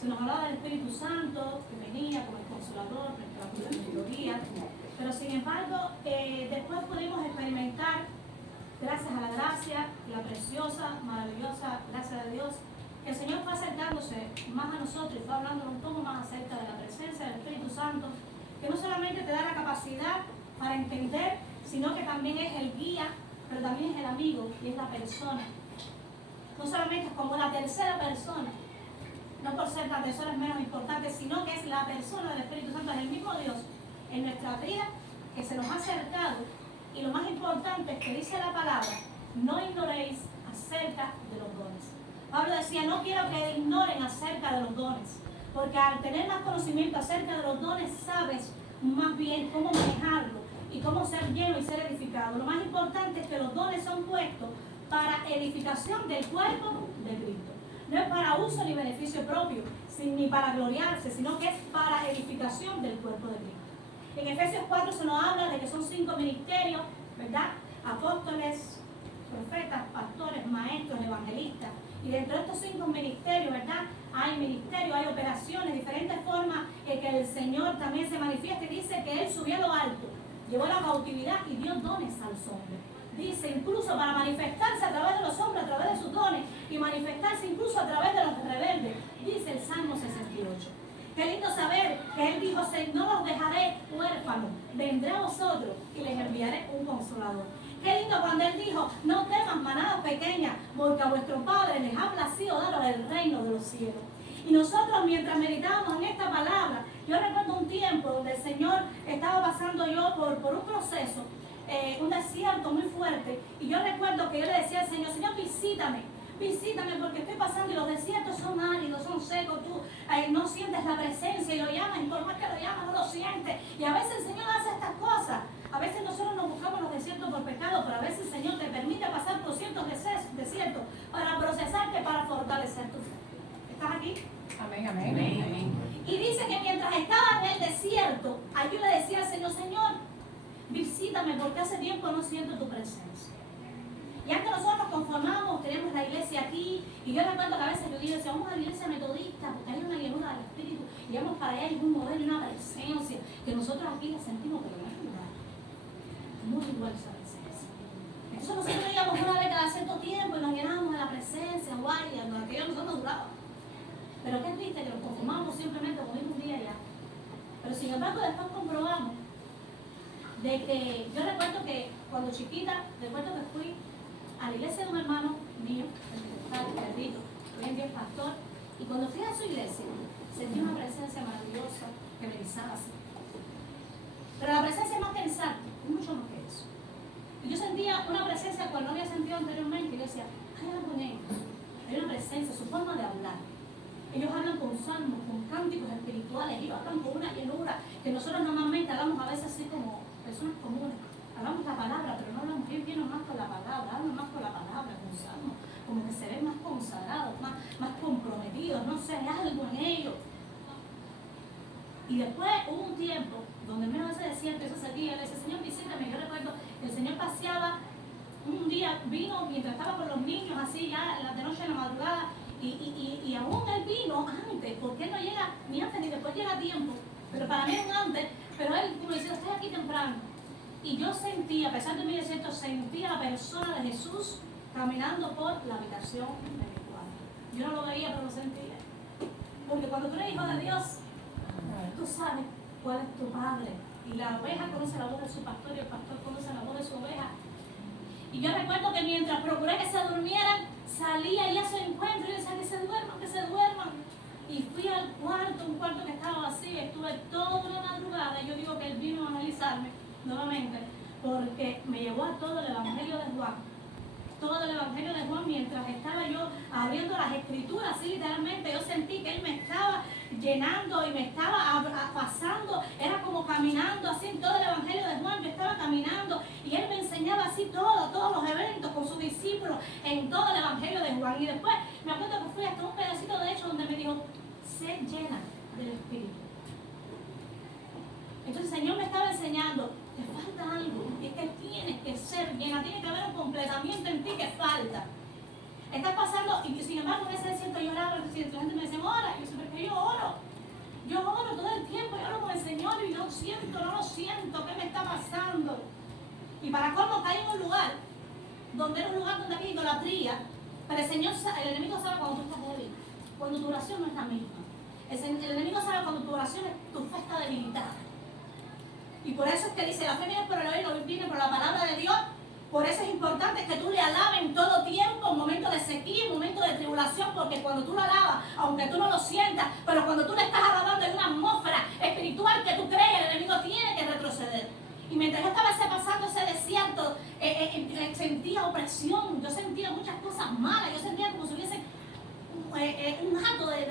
Se nos hablaba del Espíritu Santo, que venía como el Consolador, nuestra guía. Pero sin embargo, después pudimos experimentar, gracias a la gracia, la preciosa, maravillosa gracia de Dios, que el Señor fue acercándose más a nosotros y fue hablando un poco más acerca de la presencia del Espíritu Santo, que no solamente te da la capacidad para entender, sino que también es el guía, pero también es el amigo y es la persona. No solamente es como la tercera persona, no por ser la persona es menos importante, sino que es la persona del Espíritu Santo, es el mismo Dios en nuestra vida que se nos ha acercado. Y lo más importante es que dice la palabra, no ignoréis acerca de los dones. Pablo decía, no quiero que ignoren acerca de los dones, porque al tener más conocimiento acerca de los dones, sabes más bien cómo manejarlo y cómo ser lleno y ser edificado. Lo más importante es que los dones son puestos para edificación del cuerpo de Cristo. No es para uso ni beneficio propio, ni para gloriarse, sino que es para edificación del cuerpo de Cristo. En Efesios 4 se nos habla de que son 5 ministerios, ¿verdad? Apóstoles, profetas, pastores, maestros, evangelistas. Y dentro de estos 5 ministerios, ¿verdad? Hay ministerios, hay operaciones, diferentes formas en que el Señor también se manifiesta y dice que Él subió a lo alto, llevó la cautividad y dio dones a los hombres. Dice, incluso para manifestarse a través de los hombres, a través de sus dones, y manifestarse incluso a través de los rebeldes, dice el Salmo 68. Qué lindo saber que Él dijo, no los dejaré huérfanos, vendré a vosotros y les enviaré un consolador. Qué lindo cuando Él dijo, no temas manadas pequeñas, porque a vuestro Padre les ha placido daros el reino de los cielos. Y nosotros mientras meditábamos en esta palabra, yo recuerdo un tiempo donde el Señor estaba pasando yo por un proceso, un desierto muy fuerte, y yo recuerdo que yo le decía al Señor, Señor, visítame porque estoy pasando y los desiertos son áridos, son secos, tú no sientes la presencia y lo llamas, y por más que lo llamas no lo sientes, y a veces el Señor hace estas cosas. A veces nosotros nos buscamos los desiertos por pecado, pero a veces el Señor te permite pasar por ciertos desiertos para procesarte, para fortalecer tu fe. ¿Estás aquí? Amén, amén, amén, amén. Y dice que mientras estaba en el desierto, ahí yo le decía al Señor, Señor, visítame porque hace tiempo no siento tu presencia. Y antes nosotros nos conformamos, teníamos la iglesia aquí, y yo recuerdo que a veces yo digo, decía, vamos a la iglesia metodista, porque hay una llenura del Espíritu, y vamos para allá, hay un mover y una presencia, que nosotros aquí la sentimos, pero no es igual. Muy igual esa presencia. Entonces nosotros íbamos una vez cada cierto tiempo y nos llenábamos de la presencia, guay, y aquello nosotros duraba. Pero qué triste que nos conformamos simplemente con ir un día ya. Pero sin embargo después comprobamos de que, yo recuerdo que cuando chiquita, recuerdo que fui a la iglesia de un hermano mío, el Pedrito, hoy en día es pastor, y cuando fui a su iglesia, sentí una presencia maravillosa que me erizaba así. Pero la presencia es más que erizar, es mucho más que eso. Y yo sentía una presencia cual no había sentido anteriormente, y yo decía, hay algo en ellos, hay una presencia, su forma de hablar. Ellos hablan con salmos, con cánticos espirituales, ellos hablan con una llenura que nosotros normalmente hablamos a veces así como personas comunes. Hablamos la palabra, pero no hablamos bien, más con la palabra, hablan más con la palabra, con salmos, como que se ven más consagrados, más comprometidos, no sé, hay algo en ellos. Y después hubo un tiempo donde menos ese desierto, ese día, le decía, Señor, visítame. Yo recuerdo que el Señor paseaba, un día vino mientras estaba con los niños, así ya de noche en la madrugada, y aún Él vino antes, porque Él no llega ni antes ni después, llega a tiempo, pero para mí es un antes, pero Él, como decía, estoy aquí temprano. Y yo sentí, a pesar de mi desierto, sentí a la persona de Jesús caminando por la habitación de mi cuarto. Yo no lo veía, pero lo sentía. Porque cuando tú eres hijo de Dios, tú sabes cuál es tu padre. Y la oveja conoce la voz de su pastor y el pastor conoce la voz de su oveja. Y yo recuerdo que mientras procuré que se durmieran, salía y a su encuentro y decía que se duerman. Y fui al cuarto, un cuarto que estaba vacío, estuve toda la madrugada. Y yo digo que Él vino a analizarme nuevamente, porque me llevó a todo el Evangelio de Juan. Todo el Evangelio de Juan, mientras estaba yo abriendo las escrituras, así literalmente yo sentí que Él me estaba llenando y me estaba pasando, era como caminando así en todo el Evangelio de Juan. Yo estaba caminando y Él me enseñaba así todos los eventos con sus discípulos en todo el Evangelio de Juan. Y después me acuerdo que fui hasta un pedacito de hecho donde me dijo, sé llena del Espíritu. Entonces el Señor me estaba enseñando, te falta algo, es que tienes que ser llena, tiene que haber un completamiento en ti que falta. Estás pasando, y sin embargo en ese desierto lloraba, la gente me decía, ora, y yo siempre que yo Y para colmo caí en un lugar donde era un lugar donde había idolatría, pero el enemigo sabe cuando tú estás débil, cuando tu oración no es la misma. El enemigo sabe cuando tu oración tu fe está debilitada. Y por eso es que dice, la fe viene por el oír, el oír viene por la palabra de Dios. Por eso es importante que tú le alabes en todo tiempo, en momentos de sequía, en momentos de tribulación, porque cuando tú lo alabas, aunque tú no lo sientas, pero cuando tú le estás alabando en una atmósfera espiritual que tú crees, el enemigo tiene que retroceder. Y mientras yo estaba pasando ese desierto, sentía opresión, yo sentía muchas cosas malas, yo sentía como si hubiese un acto de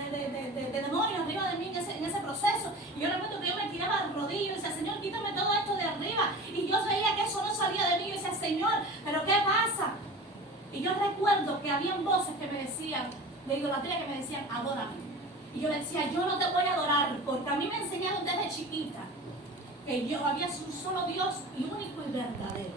demonios arriba de mí en ese proceso. Y yo recuerdo que yo me tiraba de rodillas y decía, Señor, quítame todo esto de arriba. Y yo veía que eso no salía de mí. Y yo decía, Señor, ¿pero qué pasa? Y yo recuerdo que habían voces que me decían, de idolatría, que me decían, adórame. Y yo decía, yo no te voy a adorar, porque a mí me enseñaron desde chiquita que yo había un solo Dios y único y verdadero.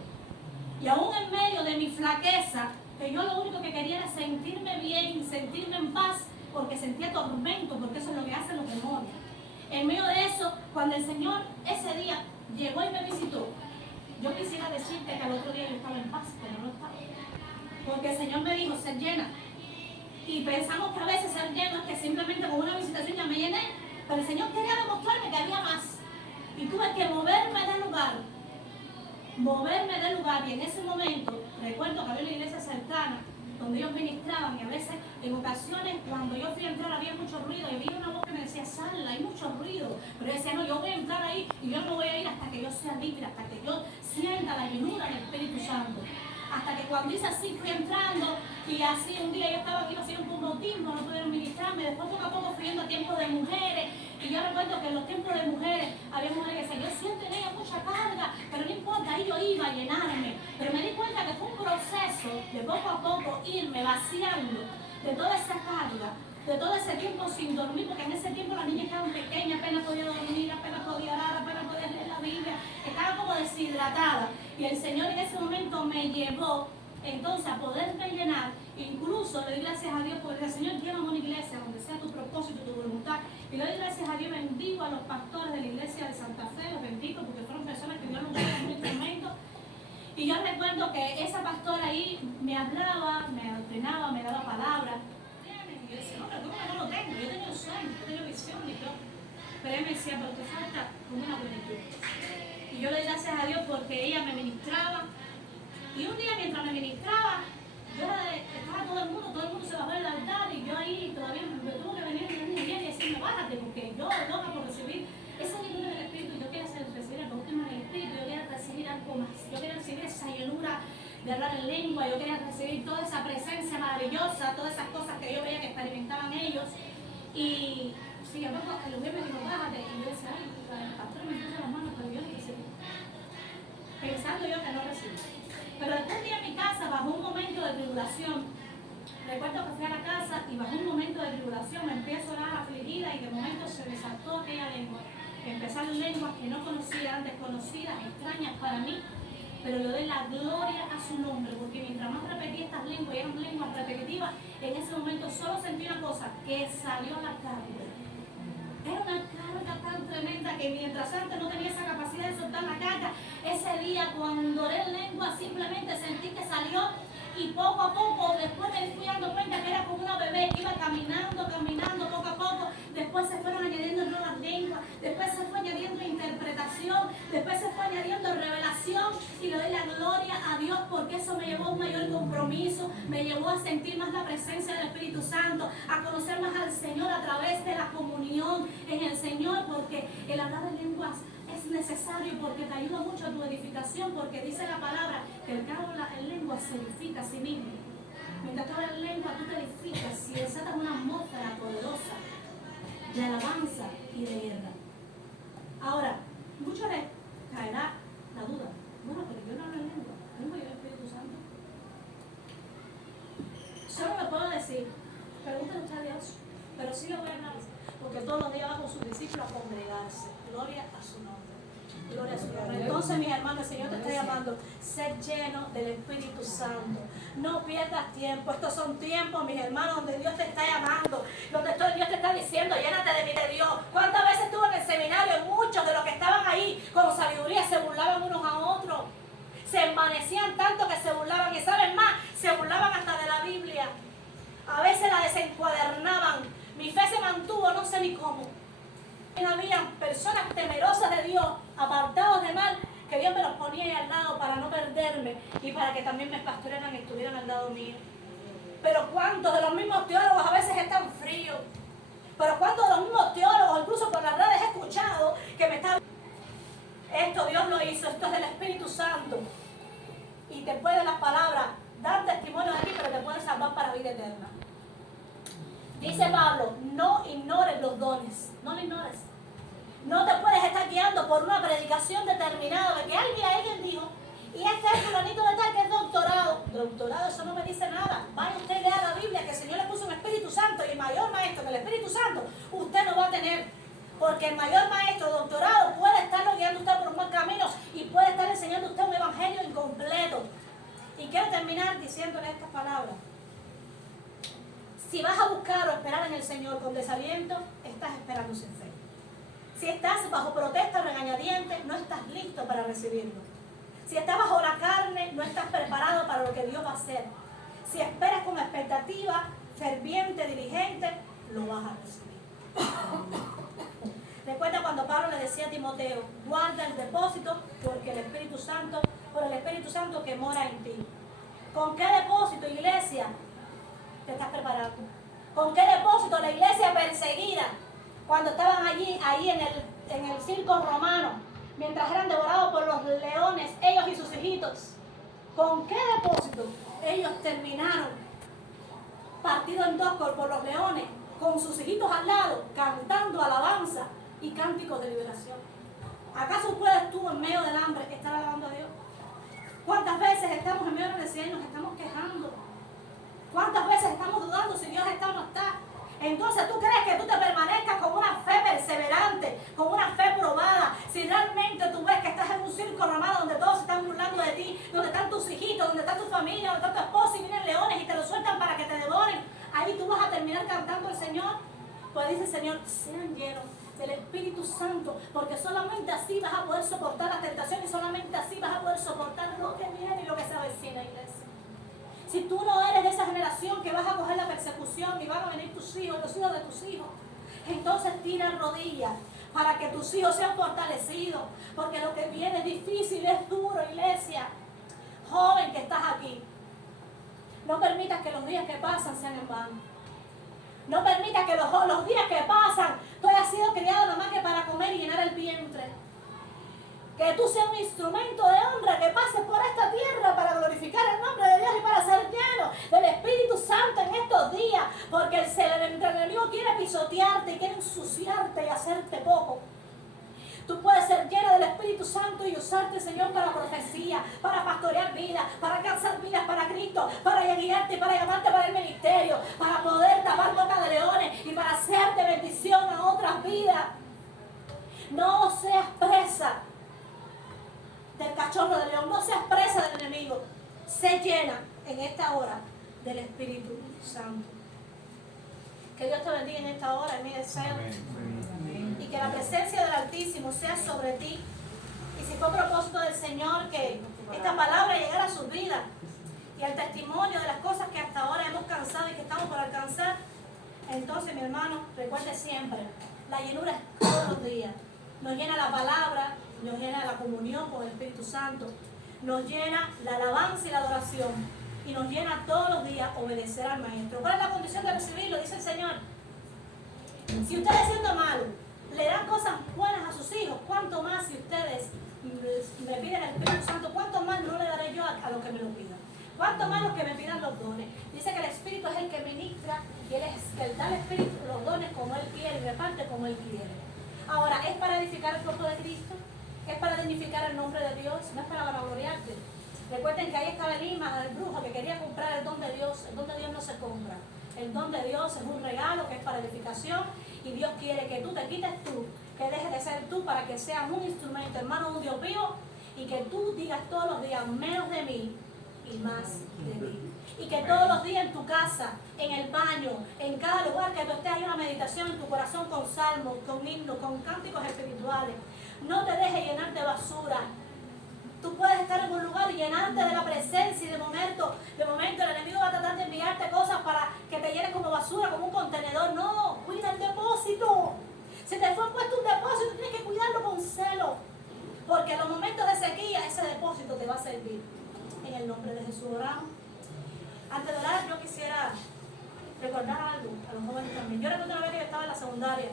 Y aún en medio de mi flaqueza, que yo lo único que quería era sentirme bien, sentirme en paz, porque sentía tormento, porque eso es lo que hacen los demonios. En medio de eso, cuando el Señor ese día llegó y me visitó, yo quisiera decirte que al otro día yo estaba en paz, pero no estaba. Porque el Señor me dijo, ser llena. Y pensamos que a veces ser lleno es que simplemente con una visitación ya me llené, pero el Señor quería demostrarme que había más. Y tuve que moverme del lugar. Y en ese momento recuerdo que había una iglesia cercana donde ellos ministraban, y a veces en ocasiones cuando yo fui a entrar había mucho ruido y había una voz que me decía, sal, hay mucho ruido, pero yo decía, no, yo voy a entrar ahí y yo no voy a ir hasta que yo sea libre, hasta que yo sienta la llenura del Espíritu Santo. Hasta que cuando hice así fui entrando, y así un día yo estaba aquí haciendo un bautismo, no pudieron ministrarme. Después poco a poco fui yendo a tiempos de mujeres, y yo recuerdo que en los tiempos de mujeres había mujeres que decían, yo siento en ella mucha carga, pero no importa, ahí yo iba a llenarme. Pero me di cuenta que fue un proceso de poco a poco irme vaciando de toda esa carga, de todo ese tiempo sin dormir, porque en ese tiempo las niñas estaban pequeñas, apenas podía dormir, apenas podía orar, apenas podía leer la Biblia, estaba como deshidratada. Y el Señor en ese momento me llevó entonces a poderme llenar. Incluso le doy gracias a Dios porque el Señor lleva a una iglesia donde sea tu propósito, tu voluntad. Y le doy gracias a Dios, bendigo a los pastores de la iglesia de Santa Fe, los bendigo porque fueron personas que dieron un trabajo muy tremendo. Y yo recuerdo que esa pastora ahí me hablaba, me adoctrinaba, me daba palabras. Y yo decía, no, pero ¿cómo que no lo tengo? Yo tenía un sueño, yo tenía visión y todo. Pero ella me decía, pero te falta como una plenitud. Y yo le doy gracias a Dios porque ella me ministraba. Y un día mientras me ministraba, estaba todo el mundo se bajó del altar, y yo ahí todavía me tuvo que venir y decirme, bájate, porque yo loca por recibir esa llenura del Espíritu. Yo quería recibir el bautismo del Espíritu, yo quería recibir algo más, yo quería recibir esa llenura de hablar en lengua, yo quería recibir toda esa presencia maravillosa, todas esas cosas que yo veía que experimentaban ellos. Y sí, a poco el mujer me dijo, bájate, y yo decía, ay, el pastor me puso las manos, pero yo no recibí, pensando yo que no recibí. Pero después un día en mi casa, bajo un momento de tribulación, recuerdo que fui a la casa y bajo un momento de tribulación me empiezo a orar afligida, y de momento se me saltó aquella lengua. Empezaron lenguas que no conocía, eran desconocidas, extrañas para mí, pero le doy la gloria a su nombre, porque mientras más repetía estas lenguas, y eran lenguas repetitivas, en ese momento solo sentí una cosa, que salió la carga. Era una carga tan tremenda que mientras antes no tenía esa capacidad de soltar la carga, ese día cuando oré en lengua simplemente sentí que salió, y poco a poco después me fui dando cuenta que era como una bebé que iba caminando poco a poco. Después se fueron añadiendo nuevas lenguas, después se fue añadiendo interpretación, después se fue añadiendo revelación, y le doy la gloria a Dios porque eso me llevó a un mayor compromiso, me llevó a sentir más la presencia del Espíritu Santo, a conocer más al Señor a través de la comunión en el Señor, porque el hablar en lenguas es necesario, porque te ayuda mucho a tu edificación, porque dice la palabra que el que habla en lengua se edifica a sí mismo. Mientras tú hablas en lengua, tú te edificas y desatas una atmósfera poderosa de alabanza y de guerra. Ahora, muchos les caerá la duda, bueno, pero yo no hablo en lengua, ¿tengo yo el Espíritu Santo? Solo me puedo decir, pregúntale usted a Dios, pero sí lo voy a hablar, porque todos los días va con sus discípulos a congregarse. Gloria a su nombre. Gloria a su nombre. Entonces, mis hermanos, el Señor te está llamando, ser lleno del Espíritu Santo. No pierdas tiempo. Estos son tiempos, mis hermanos, donde Dios te está llamando, donde Dios te está diciendo, llénate de mí, de Dios. ¿Cuántas veces estuve en el seminario? Muchos de los que estaban ahí con sabiduría se burlaban unos a otros. se envanecían tanto que se burlaban. Y saben más, se burlaban hasta de la Biblia. A veces la desencuadernaban. Mi fe se mantuvo, no sé ni cómo. Había personas temerosas de Dios, apartados de mal, que Dios me los ponía ahí al lado para no perderme y para que también me pastorearan y estuvieran al lado mío. Pero cuántos de los mismos teólogos a veces están fríos. Pero cuántos de los mismos teólogos, incluso por las redes, he escuchado que me están... Esto Dios lo hizo, esto es del Espíritu Santo. Y te puede las palabras dar testimonio de ti, pero te puede salvar para vida eterna. Dice Pablo, no ignores los dones, no lo ignores. No te puedes estar guiando por una predicación determinada de que alguien dijo, y este es fulanito de tal que es doctorado. Doctorado, eso no me dice nada. Vaya usted y lea la Biblia, que el Señor le puso un Espíritu Santo, y el mayor maestro que el Espíritu Santo, usted no va a tener. Porque el mayor maestro doctorado puede estarlo guiando usted por un buen camino y puede estar enseñando usted un evangelio incompleto. Y quiero terminar diciéndole estas palabras. Si vas a buscar o esperar en el Señor con desaliento, estás esperando sin fe. Si estás bajo protesta o regañadientes, no estás listo para recibirlo. Si estás bajo la carne, no estás preparado para lo que Dios va a hacer. Si esperas con expectativa, ferviente, diligente, lo vas a recibir. Recuerda cuando Pablo le decía a Timoteo, guarda el depósito por el Espíritu Santo que mora en ti. ¿Con qué depósito, iglesia, te estás preparando? ¿Con qué depósito la iglesia perseguida, cuando estaban ahí en el circo romano, mientras eran devorados por los leones, ellos y sus hijitos? ¿Con qué depósito ellos terminaron partidos en dos por los leones, con sus hijitos al lado, cantando alabanza y cánticos de liberación? ¿Acaso puedes tú en medio del hambre estar alabando a Dios? ¿Cuántas veces estamos en medio de la necesidad y nos estamos quejando? ¿Cuántas veces estamos dudando si Dios está o no está? Entonces tú crees que tú te permanezcas con una fe perseverante, con una fe probada. Si realmente tú ves que estás en un circo romano donde todos se están burlando de ti, donde están tus hijitos, donde está tu familia, donde está tu esposa y vienen leones y te lo sueltan para que te devoren, ahí tú vas a terminar cantando al Señor. Pues dice el Señor, sean llenos del Espíritu Santo, porque solamente así vas a poder soportar la tentación y solamente así vas a poder soportar lo que viene y lo que se avecina, iglesia. Si tú no eres de esa generación que vas a coger la persecución y van a venir tus hijos, los hijos de tus hijos, entonces tira rodillas para que tus hijos sean fortalecidos, porque lo que viene es difícil, es duro, iglesia. Joven que estás aquí, no permitas que los días que pasan sean en vano. No permitas que los días que pasan, tú hayas sido criado nada más que para comer y llenar el vientre. Que tú seas un instrumento de honra, que pases por esta tierra para glorificar el nombre de Dios y para ser lleno del Espíritu Santo en estos días. Porque el enemigo quiere pisotearte, quiere ensuciarte y hacerte poco. Tú puedes ser lleno del Espíritu Santo y usarte, Señor, para profecía, para pastorear vidas, para alcanzar vidas para Cristo, para guiarte, para llamarte para el ministerio, para poder tapar boca de leones y para hacerte bendición a otras vidas. No seas presa del cachorro de león, no seas presa del enemigo. Sé llena en esta hora del Espíritu Santo. Que Dios te bendiga en esta hora, es mi deseo. Y que la presencia del Altísimo sea sobre ti. Y si fue propósito del Señor que esta palabra llegara a sus vidas y al testimonio de las cosas que hasta ahora hemos cansado y que estamos por alcanzar, entonces, mi hermano, recuerde siempre, la llenura es todos los días. Nos llena la palabra, nos llena la comunión con el Espíritu Santo, nos llena la alabanza y la adoración, y nos llena todos los días obedecer al Maestro. ¿Cuál es la condición de recibirlo? Dice el Señor. Si ustedes siendo malos le dan cosas buenas a sus hijos, ¿cuánto más si ustedes me piden el Espíritu Santo? ¿Cuánto más no le daré yo a los que me lo pidan? ¿Cuánto más los que me pidan los dones? Dice que el Espíritu es el que ministra y Él es el que da al Espíritu los dones como Él quiere y reparte como Él quiere. Ahora, ¿es para edificar el cuerpo de Cristo? ¿Es para dignificar el nombre de Dios? No es para vanagloriarte. Recuerden que ahí estaba Elima, el brujo, que quería comprar el don de Dios. El don de Dios no se compra. El don de Dios es un regalo que es para edificación y Dios quiere que tú te quites tú, que dejes de ser tú para que seas un instrumento, hermano, de un Dios vivo, y que tú digas todos los días menos de mí y más de mí. Y que todos los días en tu casa, en el baño, en cada lugar que tú estés, hay una meditación en tu corazón con salmos, con himnos, con cánticos espirituales. No te dejes llenar de basura. Tú puedes estar en un lugar y llenarte de la presencia y de momento el enemigo va a tratar de enviarte cosas para que te llenes como basura, como un contenedor. No, cuida el depósito. Si te fue puesto un depósito, tienes que cuidarlo con celo. Porque en los momentos de sequía, ese depósito te va a servir. En el nombre de Jesús oramos. Antes de orar, yo quisiera recordar algo a los jóvenes también. Yo recuerdo una vez que yo estaba en la secundaria.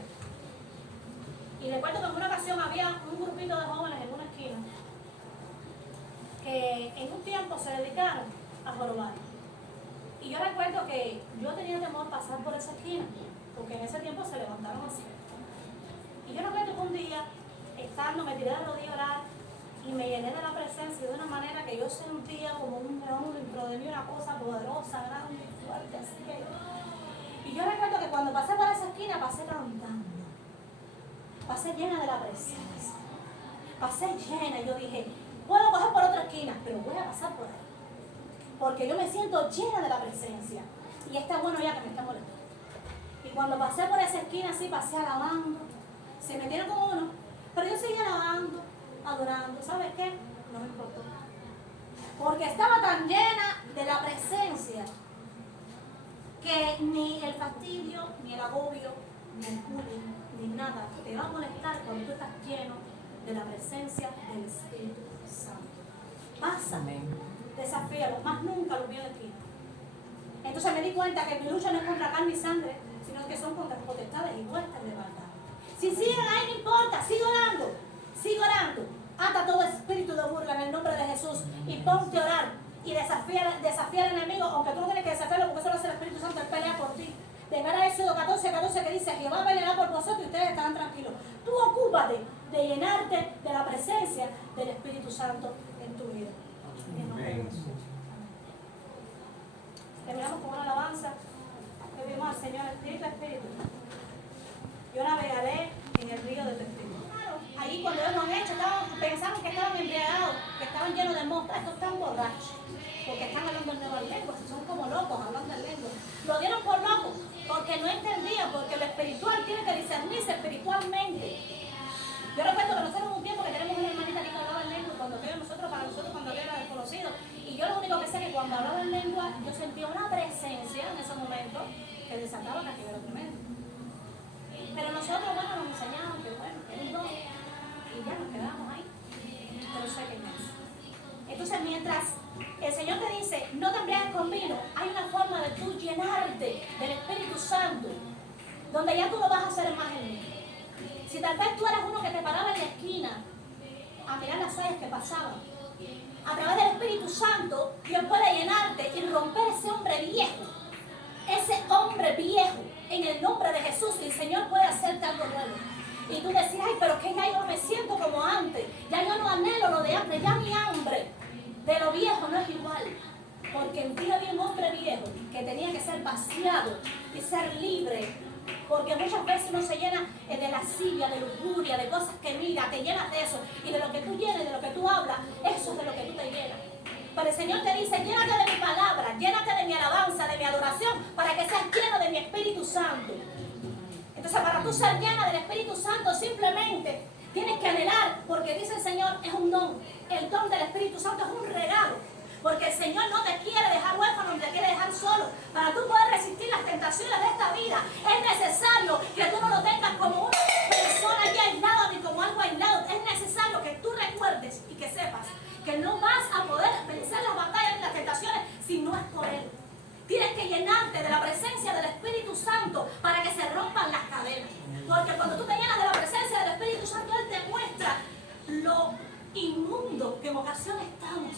Y recuerdo que en una ocasión había un grupito de jóvenes en una esquina que en un tiempo se dedicaron a jorobar. Y yo recuerdo que yo tenía temor pasar por esa esquina, porque en ese tiempo se levantaron así. Y yo recuerdo que un día, estando, me tiré de rodillas a orar y me llené de la presencia de una manera que yo sentía como un león dentro de mí, una cosa poderosa, grande y fuerte, así que... Y yo recuerdo que cuando pasé por esa esquina, pasé cantando. Pasé llena de la presencia. Pasé llena y yo dije, puedo coger por otra esquina, pero voy a pasar por ahí. Porque yo me siento llena de la presencia. Y está bueno ya que me está molestando. Y cuando pasé por esa esquina así, pasé alabando. Se metieron con uno. Pero yo seguía alabando, adorando. ¿Sabes qué? No me importó. Porque estaba tan llena de la presencia que ni el fastidio, ni el agobio, ni el bullying, ni nada te va a molestar cuando tú estás lleno de la presencia del Espíritu Santo. Pasa, desafíalo, más nunca lo vio de ti. Entonces me di cuenta que mi lucha no es contra carne y sangre, sino que son contra potestades y huestes de maldad. Si siguen ahí, no importa, sigue orando. Ata todo espíritu de burla en el nombre de Jesús y ponte a orar y desafía al enemigo, aunque tú no tienes que desafiarlo porque eso lo hace el Espíritu Santo, él pelea por ti. De ver a Éxodo 14 que dice, Jehová peleará por vosotros y ustedes estarán tranquilos. Tú ocúpate de llenarte de la presencia del Espíritu Santo en tu vida. En nombre de Jesús. Terminamos con una alabanza. Pedimos al Señor, Espíritu. Yo navegaré en el río de tu Espíritu. Ahí cuando ellos lo han hecho, pensamos que estaban embriagados, que estaban llenos de mosca. Estos están borrachos, porque están hablando en nuevas lenguas, son como locos hablando en lenguas. Lo dieron por locos, porque no entendían, porque lo espiritual tiene que discernirse espiritualmente. Yo recuerdo que nosotros en un tiempo que tenemos una hermanita que hablaba en lengua, cuando para nosotros cuando era desconocido, y yo lo único que sé es que cuando hablaba en lengua, yo sentía una presencia en ese momento que desataba cautiverio tremendo. Pero nosotros, bueno, nos enseñaban que bueno, que es un don, y ya nos quedamos ahí. Pero sé que no es. Entonces, mientras el Señor te dice, no te embriagues con vino, hay una forma de tú llenarte del Espíritu Santo, donde ya tú no vas a hacer más en mí. Si tal vez tú eras uno que te paraba en la esquina a mirar las sayas que pasaban, a través del Espíritu Santo, Dios puede llenarte y romper ese hombre viejo. Ese hombre viejo, en el nombre de Jesús, y el Señor puede hacerte algo nuevo. Y tú decís, ay, pero que ya yo no me siento como antes, ya yo no anhelo lo de antes, ya mi hambre de lo viejo no es igual. Porque en ti había un hombre viejo que tenía que ser vaciado y ser libre. Porque muchas veces uno se llena de lascivia, de lujuria, de cosas que mira, te llenas de eso. Y de lo que tú llenas, de lo que tú hablas, eso es de lo que tú te llenas. Pero el Señor te dice, llénate de mi palabra, llénate de mi alabanza, de mi adoración, para que seas lleno de mi Espíritu Santo. Entonces, para tú ser llena del Espíritu Santo, simplemente tienes que anhelar, porque dice el Señor, es un don. El don del Espíritu Santo es un regalo. Porque el Señor no te quiere dejar huérfano, ni te quiere dejar solo. Para tú poder resistir las tentaciones de esta vida, es necesario que tú no lo tengas como una persona ya aislada, ni como algo aislado. Es necesario que tú recuerdes y que sepas que no vas a poder vencer las batallas y las tentaciones si no es por Él. Tienes que llenarte de la presencia del Espíritu Santo para que se rompan las cadenas. Porque cuando tú te llenas de la presencia del Espíritu Santo, Él te muestra lo inmundo que en ocasiones estamos.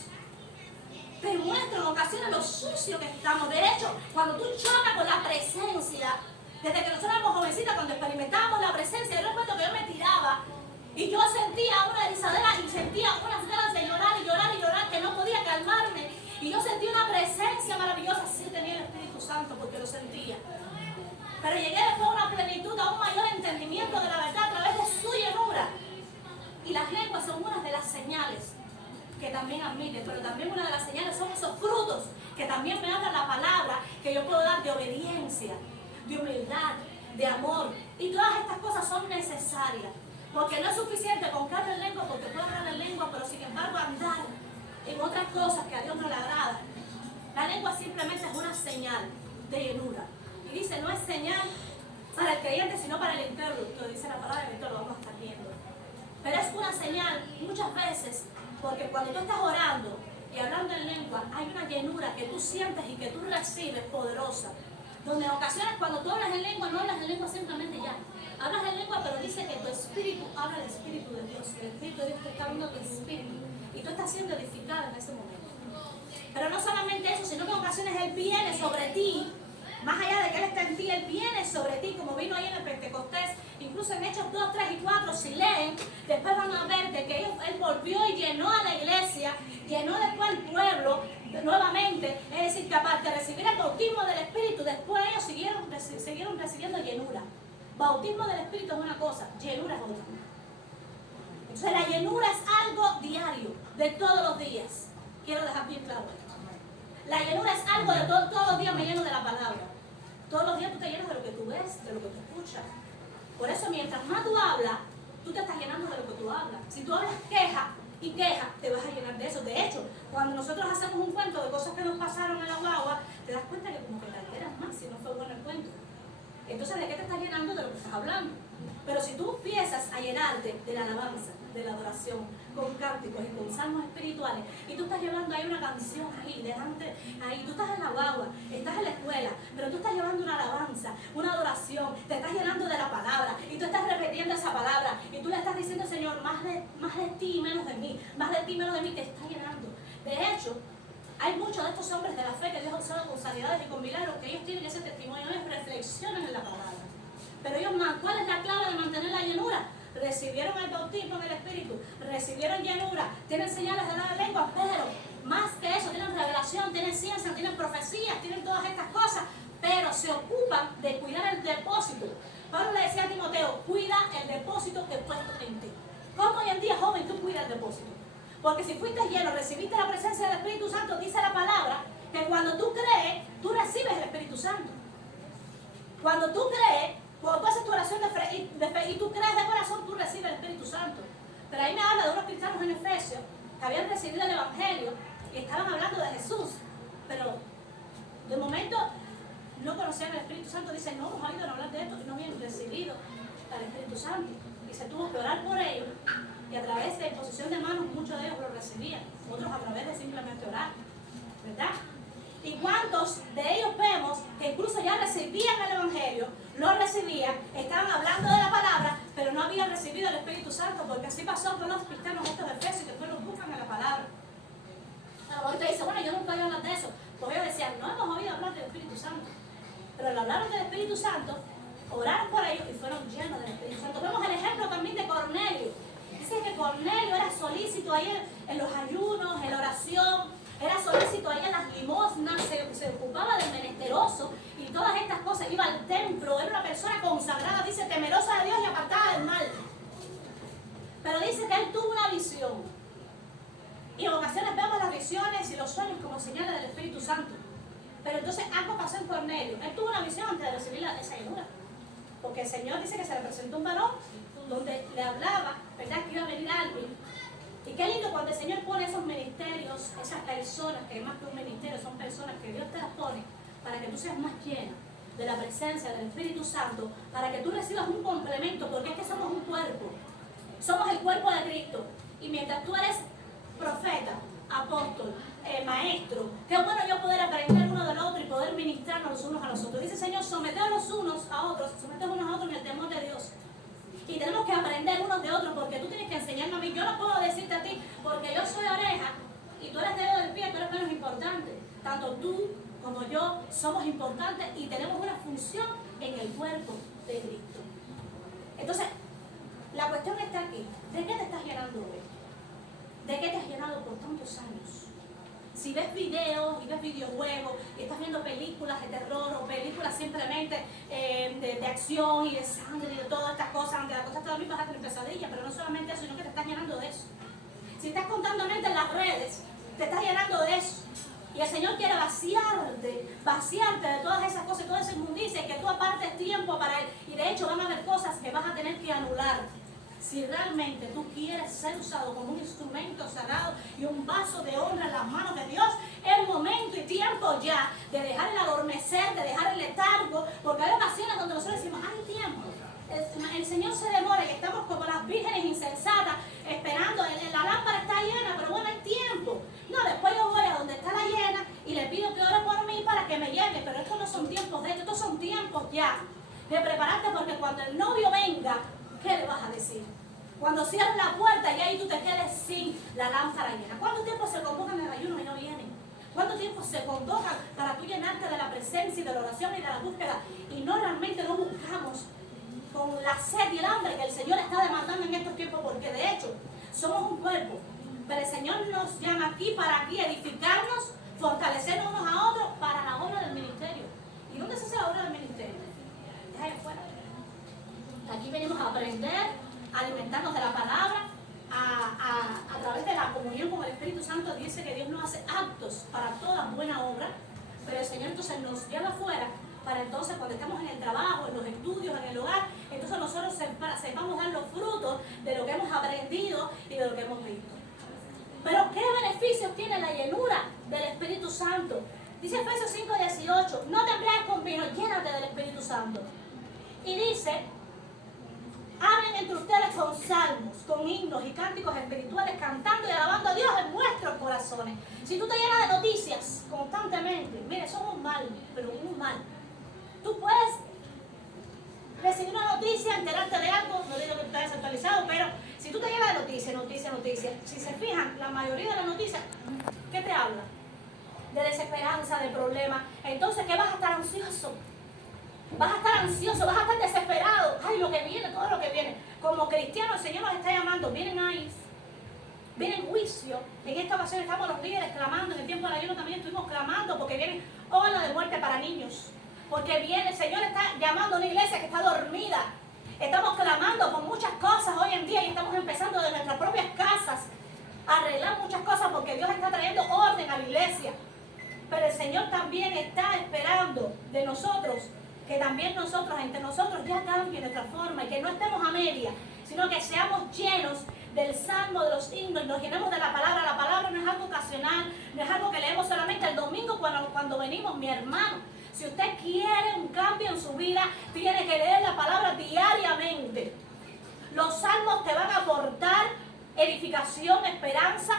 Te muestra en ocasiones lo sucio que estamos. De hecho, cuando tú chocas con la presencia, desde que nosotros éramos jovencitas, cuando experimentábamos la presencia, yo recuerdo que yo me tiraba y yo sentía una erizadera y sentía unas ganas de llorar y llorar y llorar que no podía calmarme. Y yo sentí una presencia maravillosa. Sí tenía el Espíritu Santo porque lo sentía. Pero llegué después a una plenitud, a un mayor entendimiento de la verdad a través de su llenura. Y las lenguas son unas de las señales que también admite, pero también una de las señales son esos frutos que también me habla la palabra que yo puedo dar de obediencia, de humildad, de amor. Y todas estas cosas son necesarias. Porque no es suficiente con que hable en lengua, porque puede hablar en lengua, pero sin embargo andar en otras cosas que a Dios no le agrada. La lengua simplemente es una señal de llenura. Y dice, no es señal para el creyente, sino para el incrédulo. Lo dice la palabra de Dios, lo vamos a estar viendo. Pero es una señal muchas veces, porque cuando tú estás orando y hablando en lengua, hay una llenura que tú sientes y que tú recibes poderosa. Donde en ocasiones cuando tú hablas en lengua, no hablas en lengua simplemente ya. Hablas en lengua, pero dice que tu espíritu habla del espíritu de Dios. El espíritu de Dios te está hablando tu espíritu. Y tú estás siendo edificado en ese momento. Pero no solamente eso, sino que en ocasiones Él viene sobre ti. Más allá de que Él está en ti, Él viene sobre ti, como vino ahí en el Pentecostés. Incluso en Hechos 2, 3 y 4, si leen, después van a ver de que Él volvió y llenó a la iglesia, llenó después al pueblo nuevamente. Es decir, que aparte de recibir el bautismo del Espíritu, después ellos siguieron recibiendo llenura. Bautismo del Espíritu es una cosa, llenura es otra. Entonces la llenura es algo diario, de todos los días. Quiero dejar bien claro esto. La llenura es algo de todos los días me lleno de la palabra. Todos los días tú te llenas de lo que tú ves, de lo que tú escuchas. Por eso mientras más tú hablas, tú te estás llenando de lo que tú hablas. Si tú hablas queja y queja, te vas a llenar de eso. De hecho, cuando nosotros hacemos un cuento de cosas que nos pasaron en la guagua, te das cuenta que como que te alteras más si no fue bueno el cuento. Entonces, ¿de qué te estás llenando? De lo que estás hablando. Pero si tú empiezas a llenarte de la alabanza, de la adoración, con cánticos y con salmos espirituales, y tú estás llevando ahí una canción ahí, delante, ahí, tú estás en la guagua, estás en la escuela, pero tú estás llevando una alabanza, una adoración, te estás llenando de la palabra, y tú estás repitiendo esa palabra, y tú le estás diciendo, Señor, más de ti, menos de mí, más de ti, menos de mí, te está llenando. De hecho, hay muchos de estos hombres de la fe que Dios ha usado con sanidades y con milagros, que ellos tienen ese testimonio, ellos reflexionan en la palabra. Pero ellos, ¿cuál es la clave de mantener la llenura? Recibieron el bautismo del Espíritu, recibieron llenura, tienen señales de la lengua, pero más que eso, tienen revelación, tienen ciencia, tienen profecías, tienen todas estas cosas, pero se ocupan de cuidar el depósito. Pablo le decía a Timoteo, cuida el depósito que he puesto en ti. ¿Cómo hoy en día, joven, tú cuidas el depósito? Porque si fuiste lleno, recibiste la presencia del Espíritu Santo, dice la palabra, que cuando tú crees, tú recibes el Espíritu Santo. Cuando tú crees, cuando tú haces tu oración de fe y tú crees de corazón, tú recibes el Espíritu Santo. Pero ahí me habla de unos cristianos en Efesios que habían recibido el Evangelio y estaban hablando de Jesús. Pero de momento no conocían el Espíritu Santo. Dicen, no hemos oído hablar de esto y no habían recibido al Espíritu Santo. Y se tuvo que orar por ellos. Y a través de imposición de manos, muchos de ellos lo recibían. Otros a través de simplemente orar. ¿Verdad? ¿Y cuántos de ellos vemos que incluso ya recibían el Evangelio, lo recibían, estaban hablando de la palabra, pero no habían recibido el Espíritu Santo? Porque así pasó con los cristianos estos de Efesios, que después los buscan en la palabra. Ahorita dice, bueno, yo nunca he oído hablar de eso. Pues ellos decían, no hemos oído hablar del Espíritu Santo. Pero le hablaron del Espíritu Santo, oraron por ellos y fueron llenos del Espíritu Santo. Vemos el ejemplo también de Cornelio. Dice que Cornelio era solícito ahí en los ayunos, en la oración. Era solícito ahí en las limosnas, se ocupaba del menesteroso y todas estas cosas. Iba al templo, era una persona consagrada, dice, temerosa de Dios y apartada del mal. Pero dice que él tuvo una visión. Y en ocasiones vemos las visiones y los sueños como señales del Espíritu Santo. Pero entonces algo pasó en Cornelio. Él tuvo una visión antes de recibir esa llenura. Porque el Señor dice que se le presentó un varón donde le hablaba, ¿verdad?, que iba a venir alguien. Y qué lindo cuando el Señor pone esos ministerios, esas personas, que más que un ministerio, son personas que Dios te las pone para que tú seas más llena de la presencia del Espíritu Santo, para que tú recibas un complemento, porque es que somos un cuerpo. Somos el cuerpo de Cristo. Y mientras tú eres profeta, apóstol, maestro, qué bueno yo poder aprender uno del otro y poder ministrarnos los unos a los otros. Dice el Señor, someteos los unos a otros, someteos unos a otros en el temor de Dios. Y tenemos que aprender unos de otros, porque tú tienes que enseñarme a mí. Yo no puedo decirte a ti, porque yo soy oreja y tú eres dedo del pie, tú eres menos importante. Tanto tú como yo somos importantes y tenemos una función en el cuerpo de Cristo. Entonces, la cuestión está aquí. ¿De qué te estás llenando hoy? ¿De qué te has llenado por tantos años? Si ves videos y ves videojuegos y estás viendo películas de terror o películas simplemente de acción y de sangre y de todas estas cosas, aunque la cosa todavía vas a tener pesadillas, pero no solamente eso, sino que te estás llenando de eso. Si estás constantemente en las redes, te estás llenando de eso. Y el Señor quiere vaciarte de todas esas cosas, toda esa inmundicia, y que tú apartes tiempo para Él. Y de hecho van a haber cosas que vas a tener que anular. Si realmente tú quieres ser usado como un instrumento sagrado y un vaso de honra en las manos de Dios, es momento y tiempo ya de dejar el adormecer, de dejar el letargo, porque hay ocasiones donde nosotros decimos, hay tiempo. El Señor se demora y estamos como las vírgenes insensatas esperando, la lámpara está llena, pero bueno, hay tiempo. No, después yo voy a donde está la llena y le pido que ore por mí para que me llegue, pero estos no son tiempos de esto, estos son tiempos ya de prepararte, porque cuando el novio venga, ¿qué le vas a decir? Cuando cierres la puerta y ahí tú te quedes sin la lámpara llena. ¿Cuánto tiempo se convocan en el ayuno y no vienen? ¿Cuánto tiempo se convocan para tú llenarte de la presencia y de la oración y de la búsqueda? Y no realmente no buscamos con la sed y el hambre que el Señor está demandando en estos tiempos, porque de hecho somos un cuerpo, pero el Señor nos llama aquí para edificarnos, fortalecernos unos a otros para la obra del ministerio. ¿Y dónde se hace la obra del ministerio? Es ahí afuera. Aquí venimos a aprender, a alimentarnos de la palabra, a través de la comunión con el Espíritu Santo. Dice que Dios nos hace aptos para toda buena obra, pero el Señor entonces nos lleva afuera para entonces cuando estamos en el trabajo, en los estudios, en el hogar, entonces nosotros sepamos dar los frutos de lo que hemos aprendido y de lo que hemos visto. Pero ¿qué beneficios tiene la llenura del Espíritu Santo? Dice Efesios 5:18, no te embriagues con vino, llénate del Espíritu Santo. Y dice, hablen entre ustedes con salmos, con himnos y cánticos espirituales, cantando y alabando a Dios en vuestros corazones. Si tú te llenas de noticias constantemente, mire, somos mal, pero un mal. Tú puedes recibir una noticia, enterarte de algo, no digo que tú estés actualizado, pero si tú te llenas de noticias, si se fijan, la mayoría de las noticias, ¿qué te habla? De desesperanza, de problemas. Entonces, ¿qué vas a estar ansioso? Vas a estar ansioso, vas a estar desesperado. Ay, lo que viene, todo lo que viene. Como cristianos, el Señor nos está llamando. Vienen ahí, vienen juicio. En esta ocasión estamos los líderes clamando. En el tiempo del ayuno también estuvimos clamando porque viene ola de muerte para niños. Porque viene, el Señor está llamando a una iglesia que está dormida. Estamos clamando por muchas cosas hoy en día y estamos empezando de nuestras propias casas a arreglar muchas cosas porque Dios está trayendo orden a la iglesia. Pero el Señor también está esperando de nosotros que también nosotros, entre nosotros, ya cambie nuestra forma y que no estemos a media, sino que seamos llenos del salmo, de los himnos, y nos llenemos de la palabra. La palabra no es algo ocasional, no es algo que leemos solamente el domingo cuando venimos, mi hermano. Si usted quiere un cambio en su vida, tiene que leer la palabra diariamente. Los salmos te van a aportar edificación, esperanza,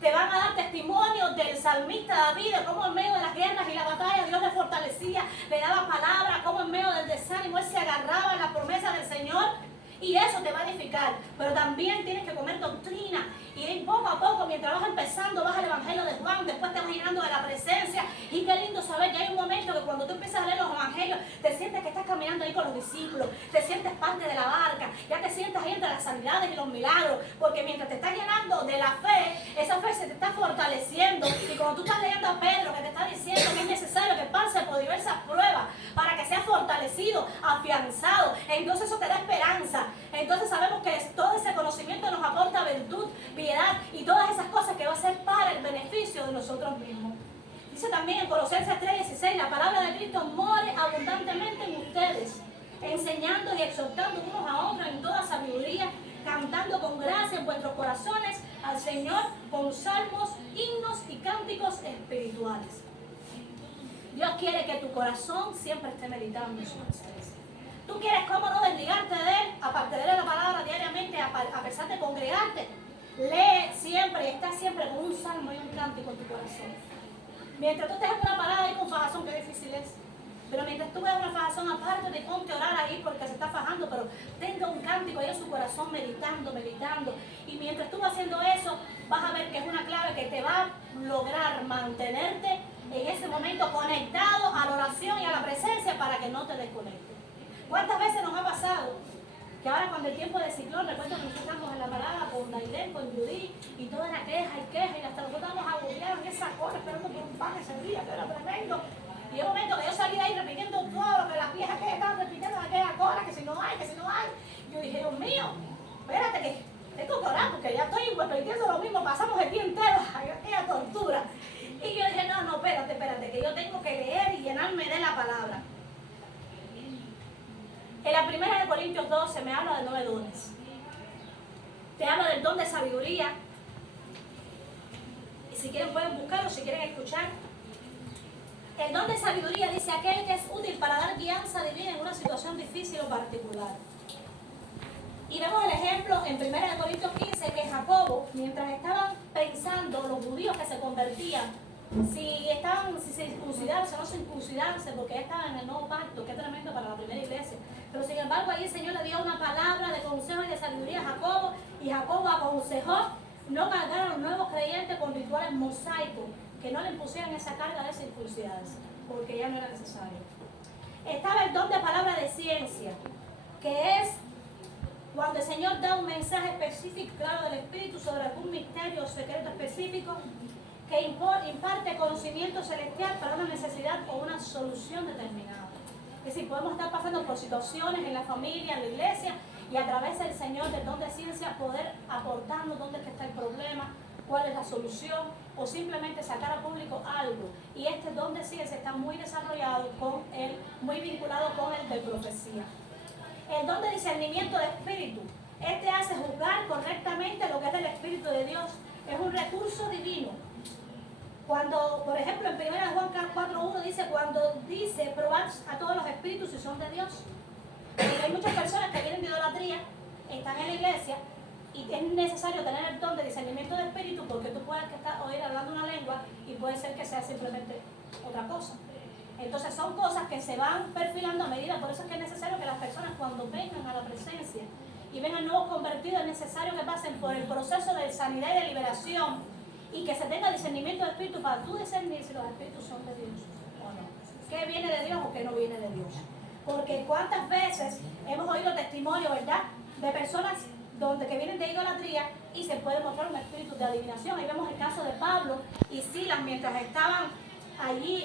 te van a dar testimonio del salmista David, de cómo en medio de las guerras y la batalla Dios le fortalecía, le daba palabra, cómo en medio del desánimo él se agarraba en la promesa del Señor. Y eso te va a edificar, pero también tienes que comer doctrina. Y poco a poco, mientras vas empezando, vas al Evangelio de Juan, después te vas llenando de la presencia. Y qué lindo saber que hay un momento que cuando tú empiezas a leer los Evangelios, te sientes que estás caminando ahí con los discípulos, te sientes parte de la barca, ya te sientas ahí entre las sanidades y los milagros, porque mientras te estás llenando de la fe, esa fe se te está fortaleciendo. Y cuando tú estás leyendo a Pedro, que te está diciendo que es necesario que pase por diversas pruebas para que seas fortalecido, afianzado, entonces eso te da esperanza. Entonces sabemos que todo ese conocimiento nos aporta virtud, piedad y todas esas cosas que va a ser para el beneficio de nosotros mismos. Dice también en Colosenses 3:16, la palabra de Cristo more abundantemente en ustedes, enseñando y exhortando unos a otros en toda sabiduría, cantando con gracia en vuestros corazones al Señor con salmos, himnos y cánticos espirituales. Dios quiere que tu corazón siempre esté meditando en su presencia. Tú quieres cómo no desligarte de Él, aparte de leer la palabra diariamente, a pesar de congregarte. Lee siempre y está siempre con un salmo y un cántico en tu corazón. Mientras tú estés en una parada ahí con fajazón, qué difícil es. Pero mientras tú veas una fajazón, aparte de ponte a orar ahí porque se está fajando, pero tenga un cántico ahí en su corazón meditando. Y mientras tú vas haciendo eso, vas a ver que es una clave que te va a lograr mantenerte en ese momento conectado a la oración y a la presencia para que no te desconectes. ¿Cuántas veces nos ha pasado que ahora cuando el tiempo de ciclón, recuerdo que nosotros estamos en la parada con Dailén, con Judy, y toda la queja, y hasta nosotros estábamos agobiados en esa cola esperando por un pan ese día, que era tremendo. Y en un momento que yo salí de ahí repitiendo todo lo que las viejas que estaban repitiendo en aquella cola, que si no hay. Yo dije, Dios mío, espérate que tengo que orar porque ya estoy repitiendo lo mismo, pasamos el día entero, aquella tortura. Y yo dije, no, espérate, que yo tengo que leer y llenarme de la palabra. En la primera de Corintios 12 me habla de 9 dones. Te habla del don de sabiduría. Y si quieren pueden buscarlo, si quieren escuchar. El don de sabiduría dice aquel que es útil para dar guianza divina en una situación difícil o particular. Y vemos el ejemplo en 1 Corintios 15 que Jacobo, mientras estaban pensando los judíos que se convertían, si se circuncidarse o no circuncidarse, porque ya estaban en el nuevo pacto, que es tremendo para la primera iglesia. Pero sin embargo, ahí el Señor le dio una palabra de consejo y de sabiduría a Jacobo, y Jacobo aconsejó no cargar a los nuevos creyentes con rituales mosaicos, que no le impusieran esa carga de circuncidarse, porque ya no era necesario. Estaba el don de palabra de ciencia, que es cuando el Señor da un mensaje específico, claro, del Espíritu sobre algún misterio o secreto específico, que imparte conocimiento celestial para una necesidad o una solución determinada. Es decir, podemos estar pasando por situaciones en la familia, en la iglesia, y a través del Señor, del don de ciencia, poder aportarnos dónde está el problema, cuál es la solución, o simplemente sacar al público algo. Y este don de ciencia está muy desarrollado muy vinculado con el de profecía. El don de discernimiento de espíritu. Este hace juzgar correctamente lo que es del Espíritu de Dios. Es un recurso divino. Cuando, por ejemplo, en 1 Juan 4:1 dice, cuando dice, probad a todos los espíritus si son de Dios. Porque hay muchas personas que vienen de idolatría, están en la iglesia, y es necesario tener el don de discernimiento de espíritu, porque tú puedes oír hablando una lengua y puede ser que sea simplemente otra cosa. Entonces son cosas que se van perfilando a medida, por eso es que es necesario que las personas cuando vengan a la presencia y vengan nuevos convertidos, es necesario que pasen por el proceso de sanidad y de liberación y que se tenga discernimiento de espíritu para tú discernir si los espíritus son de Dios o no. ¿Qué viene de Dios o qué no viene de Dios? Porque cuántas veces hemos oído testimonio, ¿verdad?, de personas que vienen de idolatría y se puede mostrar un espíritu de adivinación. Ahí vemos el caso de Pablo y Silas mientras estaban allí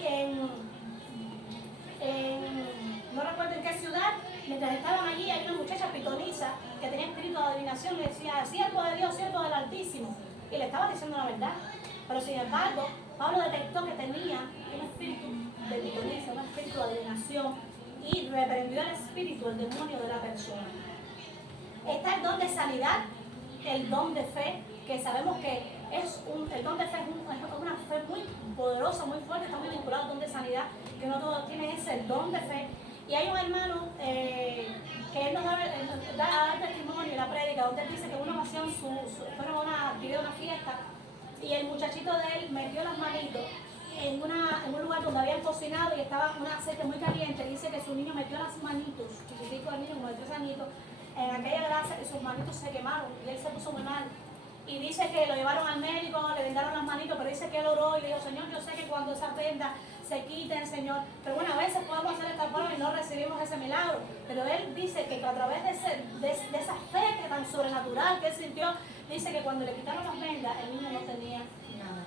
no recuerdo en qué ciudad, mientras estaban allí hay una muchacha pitonisa que tenía espíritu de adivinación y decía, siervo de Dios, siervo del Altísimo, y le estaba diciendo la verdad. Pero sin embargo, Pablo detectó que tenía un espíritu de pitoniza, un espíritu de adivinación, y reprendió el espíritu, el demonio de la persona. Está el don de sanidad, el don de fe, que sabemos que el don de fe es una fe muy poderosa, muy fuerte, está muy vinculado al don de sanidad, que no todos tienen ese don de fe. Y hay un hermano que él nos da el testimonio y la prédica, donde él dice que en una ocasión fueron a una fiesta y el muchachito de él metió las manitos en un lugar donde habían cocinado y estaba un aceite muy caliente. Dice que su niño metió las manitos, chiquitico el niño, como de 3 añitos, en aquella grasa y sus manitos se quemaron y él se puso muy mal. Y dice que lo llevaron al médico, le vendaron las manitos, pero dice que él oró y le dijo, Señor, yo sé que cuando esas vendas se quiten, Señor, pero bueno, a veces podemos hacer esta prueba y no recibimos ese milagro. Pero él dice que a través de esa fe que tan sobrenatural que él sintió, dice que cuando le quitaron las vendas, el niño no tenía nada.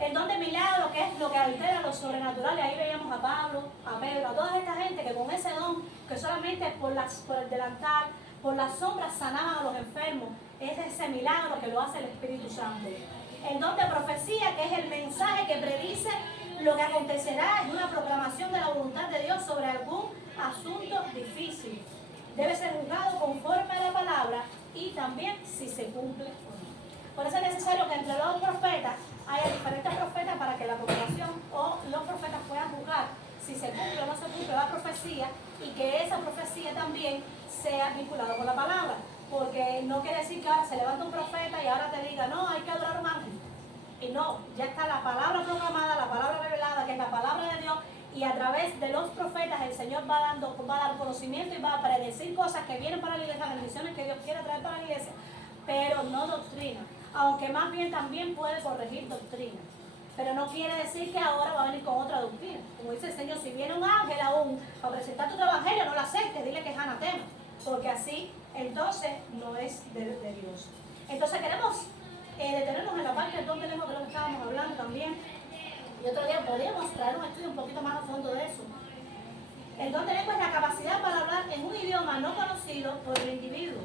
El don de milagro, que es lo que altera lo sobrenatural, y ahí veíamos a Pablo, a Pedro, a toda esta gente que con ese don, que solamente por el delantal, por las sombras sanaban a los enfermos, es ese milagro que lo hace el Espíritu Santo. El don de profecía, que es el mensaje que predice lo que acontecerá, es una proclamación de la voluntad de Dios sobre algún asunto difícil. Debe ser juzgado conforme a la palabra y también si se cumple o no. Por eso es necesario que entre los profetas haya diferentes profetas para que la congregación o los profetas puedan juzgar si se cumple o no se cumple la profecía y que esa profecía también sea vinculada con la palabra. Porque no quiere decir que ahora se levanta un profeta y ahora te diga, no, hay que adorar a un ángel. Y no, ya está la palabra proclamada, la palabra revelada, que es la palabra de Dios, y a través de los profetas el Señor va a dar conocimiento y va a predecir cosas que vienen para la iglesia, bendiciones que Dios quiere traer para la iglesia, pero no doctrina, aunque más bien también puede corregir doctrina. Pero no quiere decir que ahora va a venir con otra doctrina. Como dice el Señor, si viene un ángel aún para presentar tu evangelio, no lo aceptes, dile que es anatema, porque así entonces no es de Dios. Entonces queremos detenernos en la parte del don de lengua, de lo que estábamos hablando también. Y otro día podríamos traer un estudio un poquito más a fondo de eso. El don de lengua es la capacidad para hablar en un idioma no conocido por el individuo,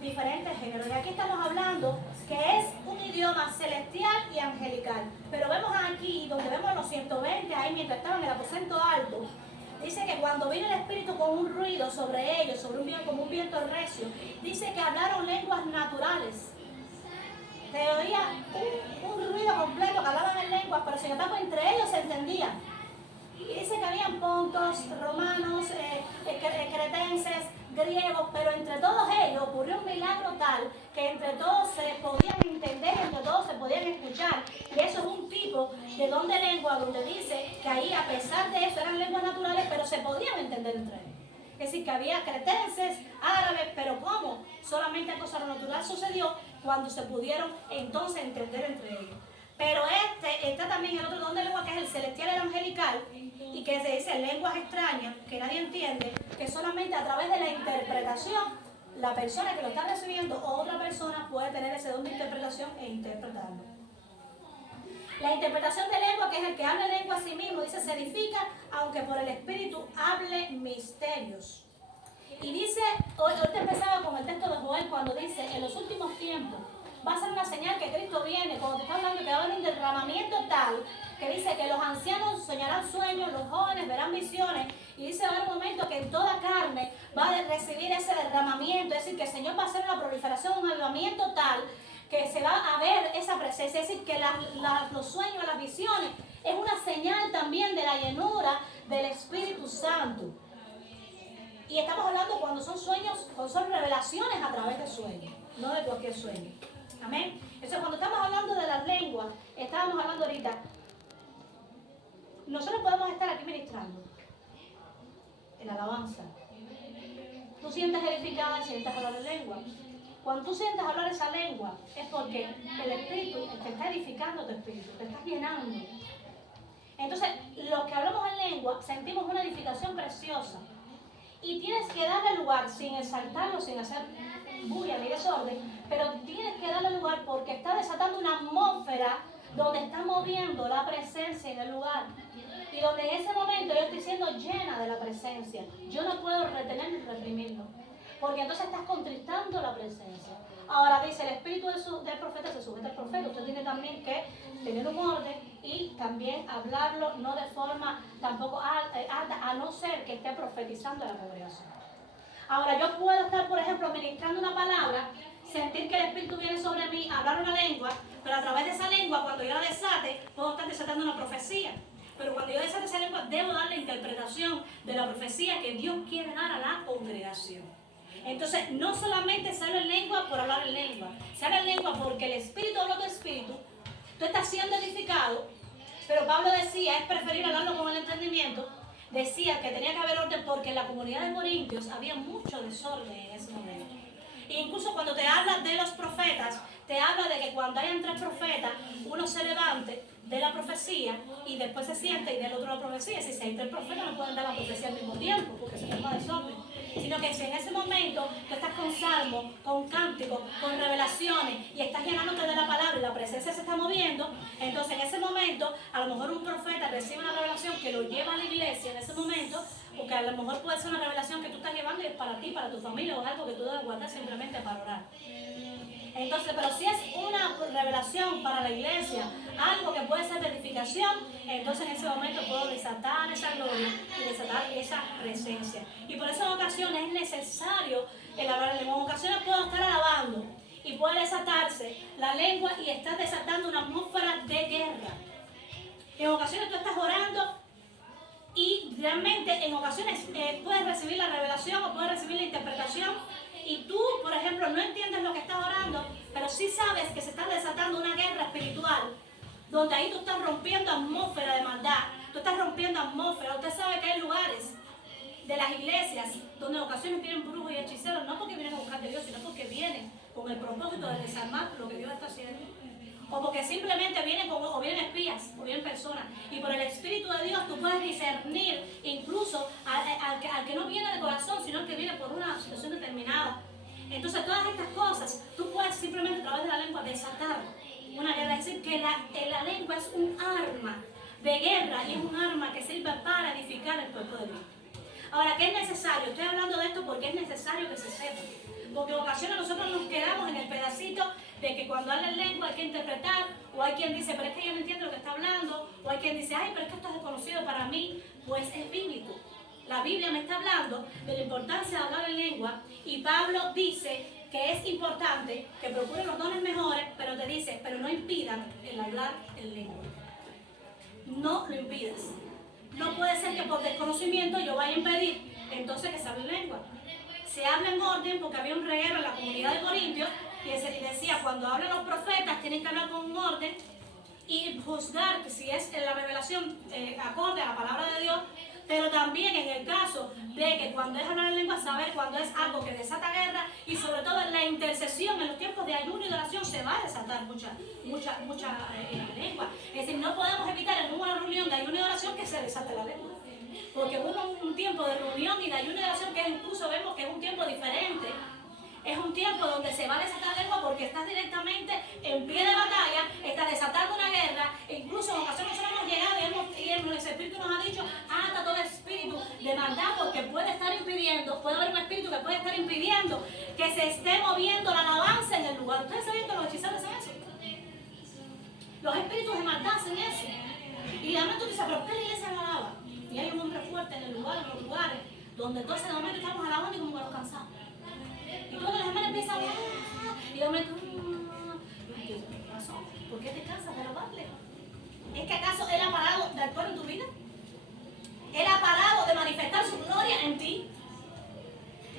diferentes géneros. Y aquí estamos hablando que es un idioma celestial y angelical. Pero vemos aquí, donde vemos los 120, ahí mientras estaban en el aposento alto, dice que cuando vino el Espíritu con un ruido sobre ellos sobre un viento como un viento recio. Dice que hablaron lenguas naturales. Se oía un ruido completo, que hablaban en lenguas, pero sin embargo entre ellos se entendían. Y dice que habían pontos, romanos, cretenses, griegos, pero entre todos ellos ocurrió un milagro tal que entre todos se podían entender, entre todos se podían escuchar. Y eso es un tipo de don de lengua donde dice que ahí, a pesar de eso, eran lenguas naturales, pero se podían entender entre ellos. Es decir, que había cretenses, árabes, pero ¿cómo? Solamente algo sobrenatural sucedió cuando se pudieron entonces entender entre ellos. Pero está también el otro don de lengua, que es el celestial y el angelical, y que se dice lenguas extrañas, que nadie entiende, que solamente a través de la interpretación, la persona que lo está recibiendo o otra persona puede tener ese don de interpretación e interpretarlo. La interpretación de lengua, que es el que habla lengua a sí mismo, dice, se edifica aunque por el Espíritu hable misterios. Y dice, ahorita empezaba con el texto de Joel cuando dice, en los últimos tiempos va a ser una señal que Cristo viene, cuando te está hablando que va a haber un derramamiento tal, que dice que los ancianos soñarán sueños, los jóvenes verán visiones, y dice va a haber un momento que en toda carne va a recibir ese derramamiento, es decir, que el Señor va a hacer una proliferación, un avivamiento tal, que se va a ver esa presencia, es decir, que los sueños, las visiones, es una señal también de la llenura del Espíritu Santo. Y estamos hablando cuando son sueños, cuando son revelaciones a través de sueños, no de cualquier sueño. Amén. Entonces, cuando estamos hablando de las lenguas, estábamos hablando ahorita, nosotros podemos estar aquí ministrando en alabanza. Tú sientes edificada y sientes hablar en lengua. Cuando tú sientes hablar esa lengua, es porque el Espíritu te está edificando tu espíritu, te está llenando. Entonces, los que hablamos en lengua sentimos una edificación preciosa. Y tienes que darle lugar, sin exaltarlo, sin hacer bulla ni desorden, pero tienes que darle lugar porque está desatando una atmósfera donde está moviendo la presencia en el lugar. Y donde en ese momento yo estoy siendo llena de la presencia. Yo no puedo retener ni reprimirlo, porque entonces estás contristando la presencia. Ahora dice, el espíritu del profeta se sujeta al profeta. Usted tiene también que tener un orden y también hablarlo, no de forma tampoco alta, a no ser que esté profetizando a la congregación. Ahora, yo puedo estar, por ejemplo, ministrando una palabra, sentir que el espíritu viene sobre mí, hablar una lengua, pero a través de esa lengua, cuando yo la desate, puedo estar desatando una profecía. Pero cuando yo desate esa lengua, debo dar la interpretación de la profecía que Dios quiere dar a la congregación. Entonces, no solamente se habla en lengua por hablar en lengua, se habla en lengua porque el Espíritu habla tu espíritu, tú estás siendo edificado, pero Pablo decía, es preferible hablarlo con el entendimiento, decía que tenía que haber orden porque en la comunidad de Corintios había mucho desorden en ese momento. E incluso cuando te habla de los profetas, te habla de que cuando hayan 3 profetas, uno se levante de la profecía y después se siente y del otro la profecía. Si hay 3 profetas no pueden dar la profecía al mismo tiempo porque se forma desorden. Sino que si en ese momento tú estás con salmos, con cánticos, con revelaciones y estás llenándote de la palabra y la presencia se está moviendo, entonces en ese momento a lo mejor un profeta recibe una revelación que lo lleva a la iglesia en ese momento, porque a lo mejor puede ser una revelación que tú estás llevando y es para ti, para tu familia, o es algo que tú debes guardar simplemente para orar. Entonces, pero si es una revelación para la iglesia, algo que puede ser de edificación, entonces en ese momento puedo desatar esa gloria y desatar esa presencia. Y por eso en ocasiones es necesario el hablar en lengua. En ocasiones puedo estar alabando y puede desatarse la lengua y estás desatando una atmósfera de guerra. En ocasiones tú estás orando y realmente en ocasiones puedes recibir la revelación o puedes recibir la interpretación y tú, por ejemplo, no entiendes lo que estás orando, pero sí sabes que se está desatando una guerra espiritual, donde ahí tú estás rompiendo atmósfera de maldad, tú estás rompiendo atmósfera. Usted sabe que hay lugares de las iglesias donde en ocasiones vienen brujos y hechiceros, no porque vienen a buscar de Dios, sino porque vienen con el propósito de desarmar lo que Dios está haciendo. O porque simplemente vienen o vienen espías, o vienen personas. Y por el Espíritu de Dios tú puedes discernir incluso al que no viene de corazón, sino al que viene por una situación determinada. Entonces todas estas cosas, tú puedes simplemente a través de la lengua desatar una guerra. Es decir, que la lengua es un arma de guerra y es un arma que sirve para edificar el cuerpo de Dios. Ahora, ¿qué es necesario? Estoy hablando de esto porque es necesario que se sepa. Porque en ocasiones nosotros nos quedamos en el pedacito de que cuando habla en lengua hay que interpretar, o hay quien dice, pero es que yo no entiendo lo que está hablando, o hay quien dice, ay, pero es que esto es desconocido para mí. Pues es bíblico. La Biblia me está hablando de la importancia de hablar en lengua, y Pablo dice que es importante que procuren los dones mejores, pero te dice, pero no impidan el hablar en lengua. No lo impidas. No puede ser que por desconocimiento yo vaya a impedir entonces que se hable en lengua. Se habla en orden porque había un reguero en la comunidad de Corintios y se les decía, cuando hablan los profetas tienen que hablar con un orden y juzgar si es en la revelación acorde a la palabra de Dios, pero también en el caso de que cuando es hablar en lengua, saber cuando es algo que desata guerra, y sobre todo en la intercesión, en los tiempos de ayuno y de oración se va a desatar mucha lengua. Es decir, no podemos evitar en una reunión de ayuno y oración que se desate la lengua. Porque hubo un tiempo de reunión y de ayuno y oración que incluso vemos que es un tiempo diferente. Es un tiempo donde se va a desatar la lengua porque estás directamente en pie de batalla, estás desatando una guerra, e incluso en ocasiones nosotros hemos llegado y el Espíritu nos ha dicho, ata todo espíritu de maldad porque puede estar impidiendo, puede haber un espíritu que puede estar impidiendo que se esté moviendo la alabanza en el lugar. ¿Ustedes saben que los hechiceros hacen eso? Los espíritus de maldad hacen eso. Y de momento tú dices, ¿pero por qué la iglesia no alaba? Y hay un hombre fuerte en el lugar, en los lugares, donde entonces de momento estamos alabando y como que nos cansamos. Y cuando los hermanos empiezan a hablar, y de momento, ¿qué pasó? ¿Por qué te cansas de alabarle? ¿Es que acaso Él ha parado de actuar en tu vida? ¿Él ha parado de manifestar su gloria en ti?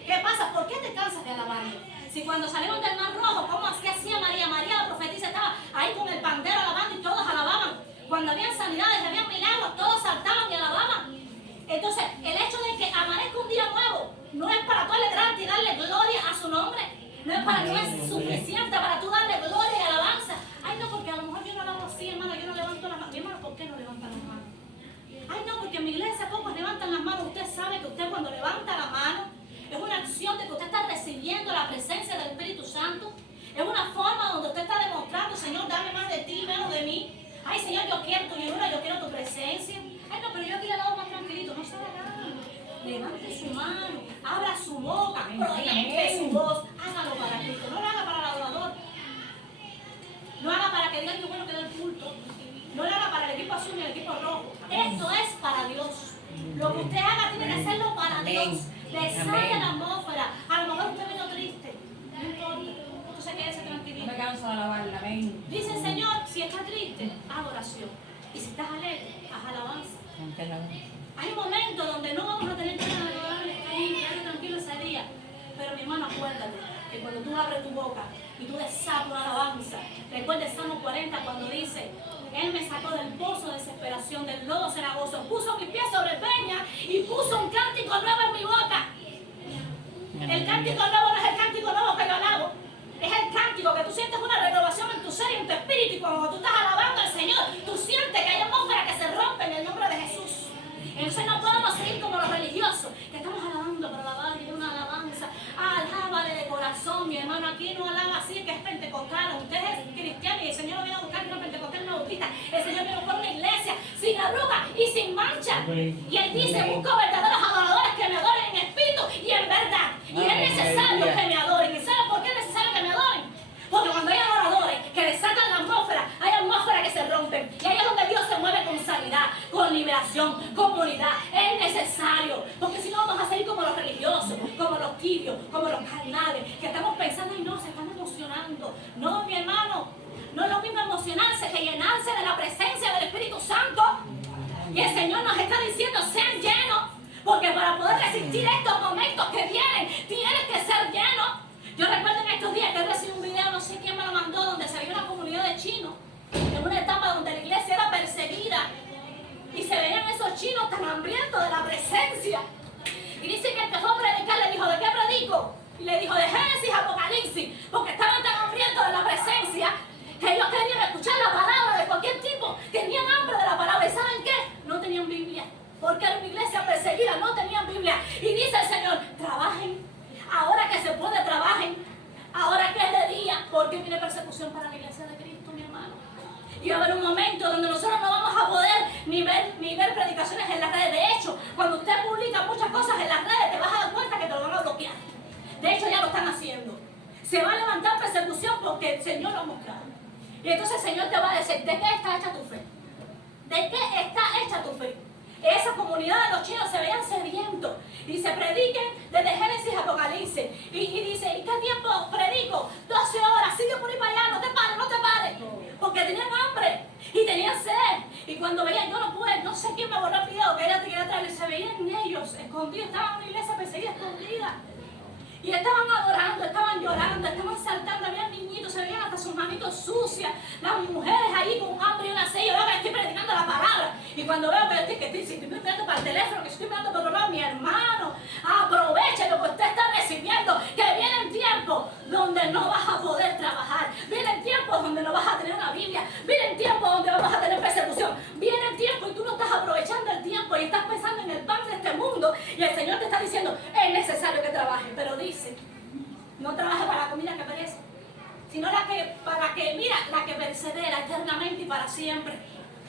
¿Qué pasa? ¿Por qué te cansas de alabarle? Si cuando salieron del Mar Rojo, ¿cómo es que hacía María? María, la profetisa, estaba ahí con el pandero alabando y todos alababan. Cuando habían sanidades, habían milagros, todos saltaban y alababan. Entonces, el hecho de que amanezca un día nuevo no es para tú alegrarte y darle gloria a su nombre. No es para tú, es suficiente para tú darle gloria y alabanza. Ay, no, porque a lo mejor yo no alabo así, hermano, yo no levanto las manos. Mi hermano, ¿por qué no levantan las manos? Ay, no, porque en mi iglesia pocos levantan las manos. Usted sabe que usted cuando levanta la mano es una acción de que usted está recibiendo la presencia del Espíritu Santo. Es una forma donde usted está demostrando, Señor, dame más de ti, menos de mí. Ay, Señor, yo quiero tu llenura, yo quiero tu presencia. Ay, no, pero yo aquí le lavo más tranquilito. No se haga nada. Levante su mano, abra su boca, proyecte su voz. Hágalo para Cristo, no lo haga para el adorador. No haga para que digan que bueno que da el culto. No lo haga para el equipo azul ni el equipo rojo. Esto es para Dios. Lo que usted haga tiene que hacerlo para Dios. Desate la atmósfera. A lo mejor usted vino triste. No importa. Entonces quédese tranquilito. No me canso de alabarla, amén. Dice el Señor, si estás triste, haz oración. Y si estás alegre, haz alabanza. Hay un momento donde no vamos a tener ganas de adorarle, quédate tranquilo ese día. Pero mi hermano, acuérdate que cuando tú abres tu boca y tú desatas una alabanza, recuerda el Salmo 40 cuando dice, Él me sacó del pozo de desesperación, del lodo cenagoso, puso mis pies sobre peña y puso un cántico nuevo en mi boca. El cántico nuevo no es el cántico nuevo que yo alabo. Es el cántico que tú sientes una renovación en tu ser y en tu espíritu. Y cuando tú estás alabando al Señor, tú sientes que hay atmósfera que se rompe en el nombre de Jesús. Entonces no podemos seguir como los religiosos, que estamos alabando para alabar y una alabanza. Alábale de corazón, mi hermano. Aquí no alaba así, que es pentecostal. Usted es cristiano y el Señor no viene a buscar una pentecostal, una bautista. El Señor viene a buscar una iglesia sin arruga y sin mancha. Y Él dice, busco verdaderos adoradores que me adoren en espíritu y en verdad. Y es necesario que me adoren. ¿Y sabe por qué es necesario que me adoren? Porque cuando hay adoradores que desatan la atmósfera, hay atmósferas que se rompen. Y ahí es donde Dios se mueve con sanidad, con liberación, con unidad. Es necesario. Porque si no vamos a seguir como los religiosos, como los tibios, como los carnales, que estamos pensando y no, se están emocionando. No, mi hermano, no es lo mismo emocionarse que llenarse de la presencia del Espíritu Santo. Y el Señor nos está diciendo, sean llenos. Porque para poder resistir estos momentos que vienen, tienes que ser lleno. Yo recuerdo en estos días que recibí un video, no sé quién me lo mandó, donde se veía una comunidad de chinos, en una etapa donde la iglesia era perseguida, y se veían esos chinos tan hambrientos de la presencia. Y dice que el que fue a predicar le dijo, ¿de qué predico? Y le dijo, de Génesis, Apocalipsis, porque estaban tan hambrientos de la presencia, que ellos querían escuchar la palabra de cualquier tipo, tenían hambre de la palabra, ¿y saben qué? No tenían Biblia, porque era una iglesia perseguida, no tenían Biblia. Y dice el Señor, trabajen. Ahora que se puede, trabajen. Ahora que es de día, porque viene persecución para la iglesia de Cristo, mi hermano. Y va a haber un momento donde nosotros no vamos a poder ni ver predicaciones en las redes. De hecho, cuando usted publica muchas cosas en las redes, te vas a dar cuenta que te lo van a bloquear. De hecho, ya lo están haciendo. Se va a levantar persecución porque el Señor lo ha mostrado. Y entonces el Señor te va a decir, ¿de qué está hecha tu fe? ¿De qué está hecha tu fe? esa comunidad de los chinos se veían sedientos y se prediquen desde Génesis a Apocalipsis. Y dice, ¿y qué tiempo predico? 12 horas, sigue por ahí para allá, no te pares, no te pares. Porque tenían hambre y tenían sed. Y cuando veían, yo no pude, no sé quién me borró el video, que era atrás, se veían ellos escondidos, estaban en una iglesia perseguida, escondida. Y estaban adorando, estaban llorando, estaban saltando, había niñitos, se veían hasta sus manitos sucias, las mujeres ahí con hambre y una sed. Yo veo que estoy predicando la palabra. Y cuando veo que estoy mirando para el teléfono, que estoy mirando por otro lado, mi hermano, aproveche lo que usted está recibiendo, que vienen tiempos donde no vas a poder trabajar, vienen tiempos donde no vas a tener una Biblia, vienen tiempos donde vamos a tener persecución, vienen tiempos y tú no estás aprovechando el tiempo y estás pensando en el pan de este mundo y el Señor te está diciendo, es necesario que trabajes, pero dice, no trabajes para la comida que perece, sino la que persevera eternamente y para siempre.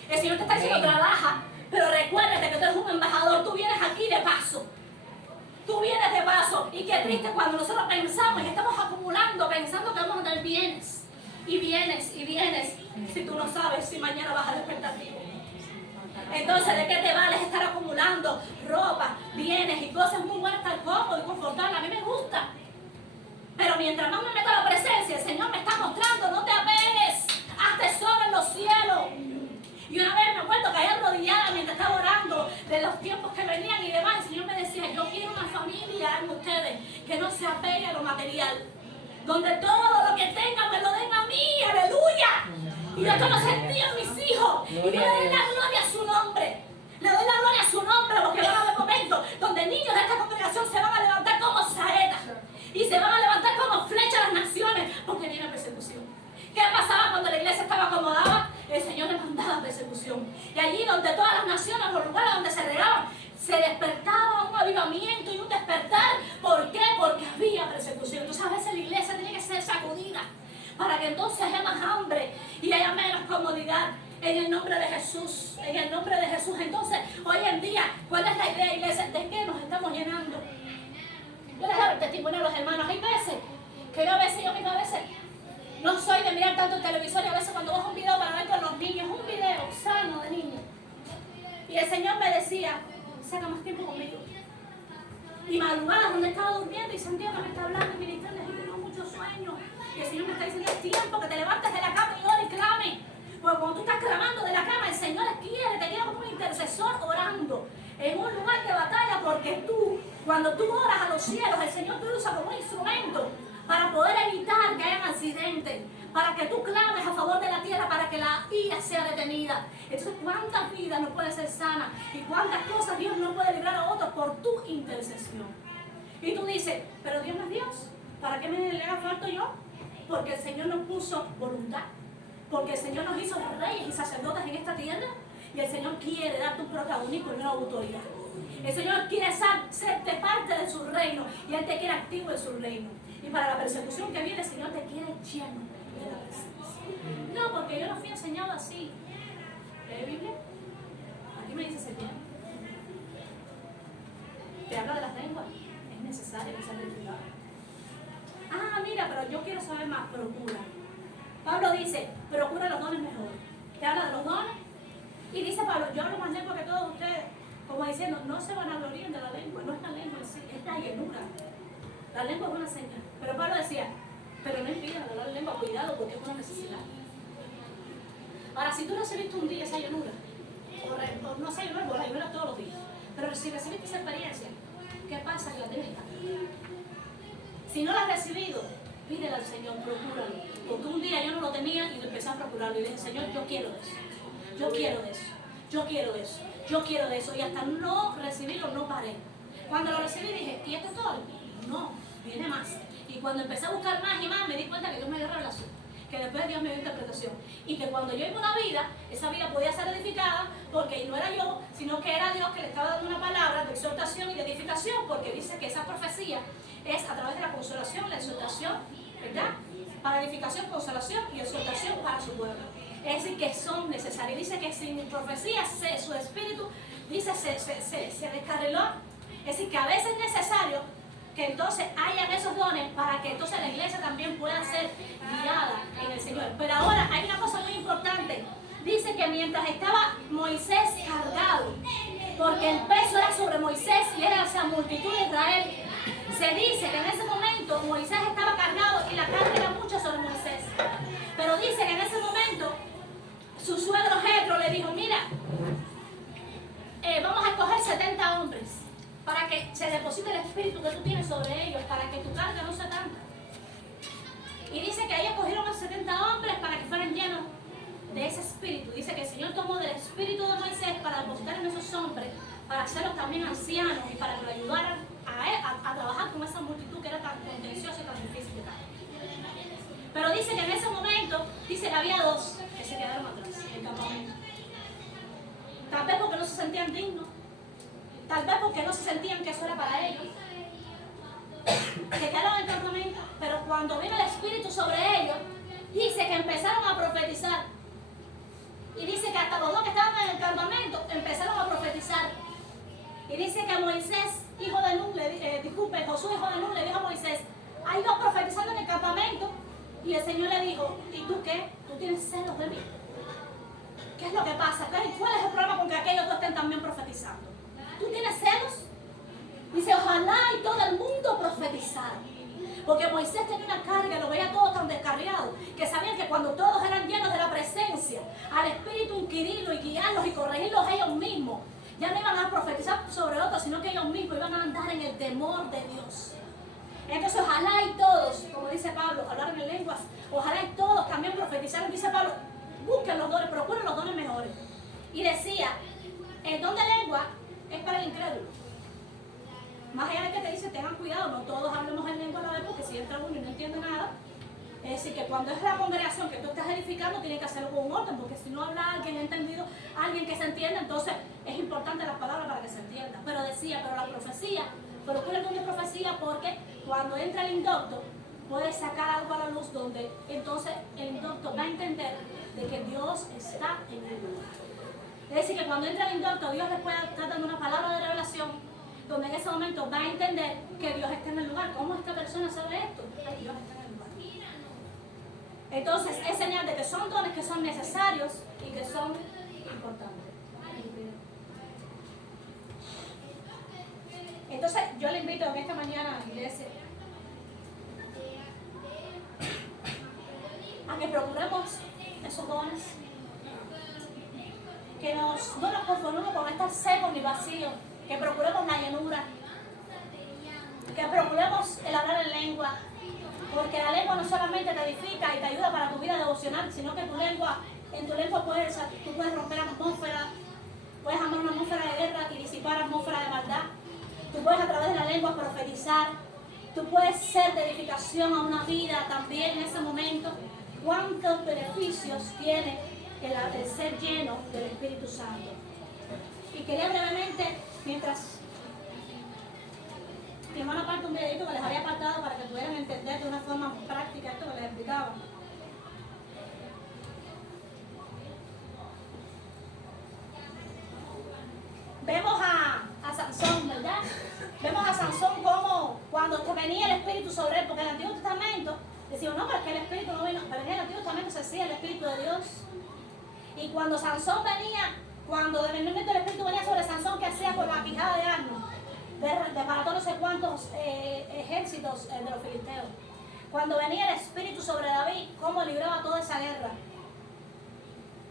El Señor te está diciendo, trabaja, pero recuérdate que tú eres un embajador, tú vienes aquí de paso. Tú vienes de paso. Y qué triste cuando nosotros pensamos y estamos acumulando, pensando que vamos a tener bienes. Y vienes y vienes, si tú no sabes si mañana vas a despertar vivo. Entonces, ¿de qué te vale estar acumulando ropa, bienes y cosas muy buenas, estar cómodo y confortable? A mí me gusta. Pero mientras más me meto a la presencia, el Señor me está mostrando, no te apegues, haz tesoro en los cielos. Y una vez me acuerdo que ahí arrodillada mientras estaba orando de los tiempos que venían y demás, el Señor me decía, yo quiero una familia en ustedes que no se apegue a lo material, donde todo lo que tengan me lo den a mí, aleluya. Y yo esto lo sentí en mis hijos. Y yo le doy la gloria a su nombre. Le doy la gloria a su nombre porque van a haber momentos donde niños de esta congregación se van a levantar como saetas y se van a levantar como flechas a las naciones porque viene persecución. ¿Qué pasaba cuando la iglesia estaba acomodada? El Señor le mandaba persecución. Y allí donde todas las naciones, los lugares donde se regaban, se despertaba un avivamiento y un despertar. ¿Por qué? Porque había persecución. Entonces a veces la iglesia tiene que ser sacudida para que entonces haya más hambre y haya menos comodidad. En el nombre de Jesús, en el nombre de Jesús. Entonces, hoy en día, ¿cuál es la idea, iglesia? ¿De qué nos estamos llenando? Yo les doy el testimonio a los hermanos. Hay veces que yo misma a veces no soy de mirar tanto el televisor y a veces cuando bajo un video para ver con los niños, un video sano de niños. Y el Señor me decía, saca más tiempo conmigo. Y madrugadas donde estaba durmiendo y Santiago me está hablando y ministrando y tengo mucho sueño. Y el Señor me está diciendo, es tiempo que te levantes de la cama y ores y clame. Porque cuando tú estás clamando de la cama, el Señor te quiere como un intercesor orando en un lugar de batalla, porque tú, cuando tú oras a los cielos, el Señor te usa como un instrumento para poder evitar que hayan accidentes, para que tú clames a favor de la tierra, para que la ira sea detenida. Entonces, ¿cuántas vidas no pueden ser sanas? Y cuántas cosas Dios no puede librar a otros por tu intercesión. Y tú dices, pero Dios no es Dios, ¿para qué me le haga falta yo? Porque el Señor nos puso voluntad, porque el Señor nos hizo reyes y sacerdotes en esta tierra, y el Señor quiere darte un protagonismo y una autoridad. El Señor quiere serte parte de su reino, y Él te quiere activo en su reino. Y para la persecución que viene, el Señor te quiere lleno de la presencia. No, porque yo no fui enseñado así. ¿Lee Biblia? Aquí me dice Señor. Te habla de las lenguas. Es necesario que sea recordado. Ah, mira, pero yo quiero saber más. Procura. Pablo dice, procura los dones mejor. Te habla de los dones. Y dice Pablo, yo hablo más lengua que todos ustedes. Como diciendo, no se vanaglorien de la lengua. No es la lengua en sí, es la llenura. La lengua es una señal. Pero Pablo decía, pero no impidan hablar la lengua, cuidado, porque es una necesidad. Ahora, si tú recibiste un día esa llenura, o no sé, luego la llenura todos los días, pero si recibiste esa experiencia, ¿qué pasa? Que la tienes que cambiar. Si no la has recibido, pídele al Señor, procúralo. Porque un día yo no lo tenía y empecé a procurarlo. Y dije, Señor, yo quiero de eso. Yo quiero de eso. Yo quiero de eso. Yo quiero de eso. Y hasta no recibirlo, no paré. Cuando lo recibí dije, ¿y esto es todo? No, viene más. Y cuando empecé a buscar más y más, me di cuenta que Dios me dio revelación, que después Dios me dio interpretación. Y que cuando yo iba una vida, esa vida podía ser edificada, porque no era yo, sino que era Dios que le estaba dando una palabra de exhortación y de edificación, porque dice que esa profecía es a través de la consolación, la exhortación, ¿verdad? Para edificación, consolación y exhortación para su pueblo. Es decir, que son necesarias. Dice que sin profecía su espíritu, dice, se descarriló. Es decir, que a veces es necesario que entonces hayan esos dones para que entonces la iglesia también pueda ser guiada en el Señor. Pero ahora hay una cosa muy importante. Dice que mientras estaba Moisés cargado porque el peso era sobre Moisés y era hacia la multitud de Israel. Se dice que en ese momento Moisés estaba cargado y la carga era mucho sobre Moisés. Pero dice que en ese momento su suegro Jetro le dijo, mira, vamos a escoger 70 hombres para que se deposite el espíritu que tú tienes sobre ellos, para que tu carga no sea tanta. Y dice que ellos cogieron a 70 hombres para que fueran llenos de ese espíritu. Dice que el Señor tomó del espíritu de Moisés para depositar en esos hombres, para hacerlos también ancianos y para que lo ayudaran a trabajar con esa multitud que era tan contenciosa y tan difícil de trabajar. Pero dice que en ese momento, dice que había dos que se quedaron atrás en el campamento. Tal vez porque no se sentían dignos, tal vez porque no se sentían que eso era para ellos. Se quedaron en el campamento, pero cuando vino el Espíritu sobre ellos, dice que empezaron a profetizar. Y dice que hasta los dos que estaban en el campamento empezaron a profetizar. Y dice que Moisés, hijo de Nun, Josué, hijo de Nun, le dijo a Moisés, hay dos profetizando en el campamento. Y el Señor le dijo, ¿y tú qué? ¿Tú tienes celos de mí? ¿Qué es lo que pasa? ¿Cuál es el problema con que aquellos dos estén también profetizando? ¿Tú tienes celos? Dice, ojalá y todo el mundo profetizara. Porque Moisés tenía una carga, lo veía todo tan descarriado, que sabían que cuando todos eran llenos de la presencia, al Espíritu inquirirlos y guiarlos y corregirlos ellos mismos, ya no iban a profetizar sobre otros, sino que ellos mismos iban a andar en el temor de Dios. Entonces, ojalá y todos, como dice Pablo, hablaron en lenguas, ojalá y todos también profetizaron. Dice Pablo, busquen los dones, procuren los dones mejores. Y decía, el don de lengua es para el incrédulo. Más allá de que te dice, tengan cuidado, no todos hablemos en lengua a la vez, porque si entra uno y no entiende nada, es decir, que cuando es la congregación que tú estás edificando, tiene que hacerlo con un orden, porque si no habla alguien entendido, alguien que se entienda, entonces es importante las palabras para que se entienda. Pero decía, pero la profecía, procura el don de profecía, porque cuando entra el indocto, puede sacar algo a la luz donde entonces el indocto va a entender de que Dios está en el lugar. Es decir, que cuando entra el indocto, Dios le puede estar dando una palabra de revelación, donde en ese momento va a entender que Dios está en el lugar. ¿Cómo esta persona sabe esto? Ay, Dios está en el lugar. Entonces, es señal de que son dones que son necesarios y que son importantes. Entonces, yo le invito en esta mañana a la iglesia a que procuremos esos dones, que no nos conformemos con estar secos ni vacíos, que procuremos la llenura, que procuremos el hablar en lengua, porque la lengua no solamente te edifica y te ayuda para tu vida devocional, sino que en tu lengua tú puedes romper atmósfera, puedes amar una atmósfera de guerra y disipar atmósfera de maldad. Tú puedes a través de la lengua profetizar, tú puedes ser de edificación a una vida también en ese momento. ¿Cuántos beneficios tiene el ser lleno del Espíritu Santo? Y quería brevemente, mientras mi hermana aparte un videito que les había apartado para que pudieran entender de una forma práctica esto que les explicaba. Vemos a Sansón, ¿verdad? Vemos a Sansón como cuando venía el Espíritu sobre él, porque en el Antiguo Testamento decimos, no, pero es que el Espíritu no vino, pero en el Antiguo Testamento se decía el Espíritu de Dios. Y cuando Sansón venía, cuando de momento el Espíritu venía sobre Sansón, ¿qué hacía con la quijada de asno? Desbarató no sé cuántos ejércitos de los filisteos. Cuando venía el Espíritu sobre David, ¿cómo libraba toda esa guerra?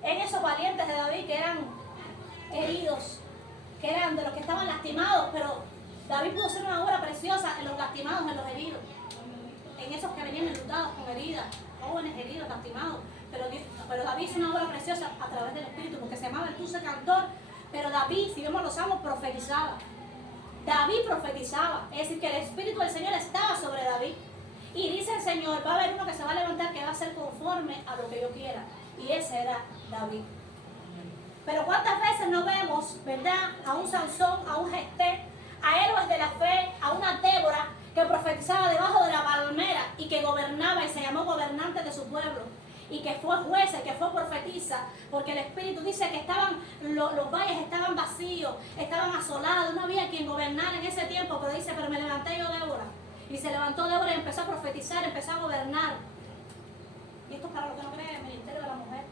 En esos valientes de David que eran heridos, que eran de los que estaban lastimados, pero David pudo hacer una obra preciosa en los lastimados, en los heridos, en esos que venían enlutados con heridas, jóvenes heridos, lastimados. Pero David hizo una obra preciosa a través del Espíritu, porque se llamaba el Puse Cantor, pero David, si vemos los salmos, profetizaba. David profetizaba, es decir, que el Espíritu del Señor estaba sobre David. Y dice el Señor, va a haber uno que se va a levantar que va a ser conforme a lo que yo quiera. Y ese era David. Pero ¿cuántas veces no vemos, verdad, a un Sansón, a un Jefté, a héroes de la fe, a una Débora que profetizaba debajo de la palmera y que gobernaba y se llamó gobernante de su pueblo? Y que fue jueza, que fue profetisa, porque el Espíritu dice que los valles estaban vacíos, estaban asolados, no había quien gobernara en ese tiempo, pero dice, pero me levanté yo, Débora. Y se levantó Débora y empezó a profetizar, empezó a gobernar. Y esto es para los que no creen en el ministerio de la mujer.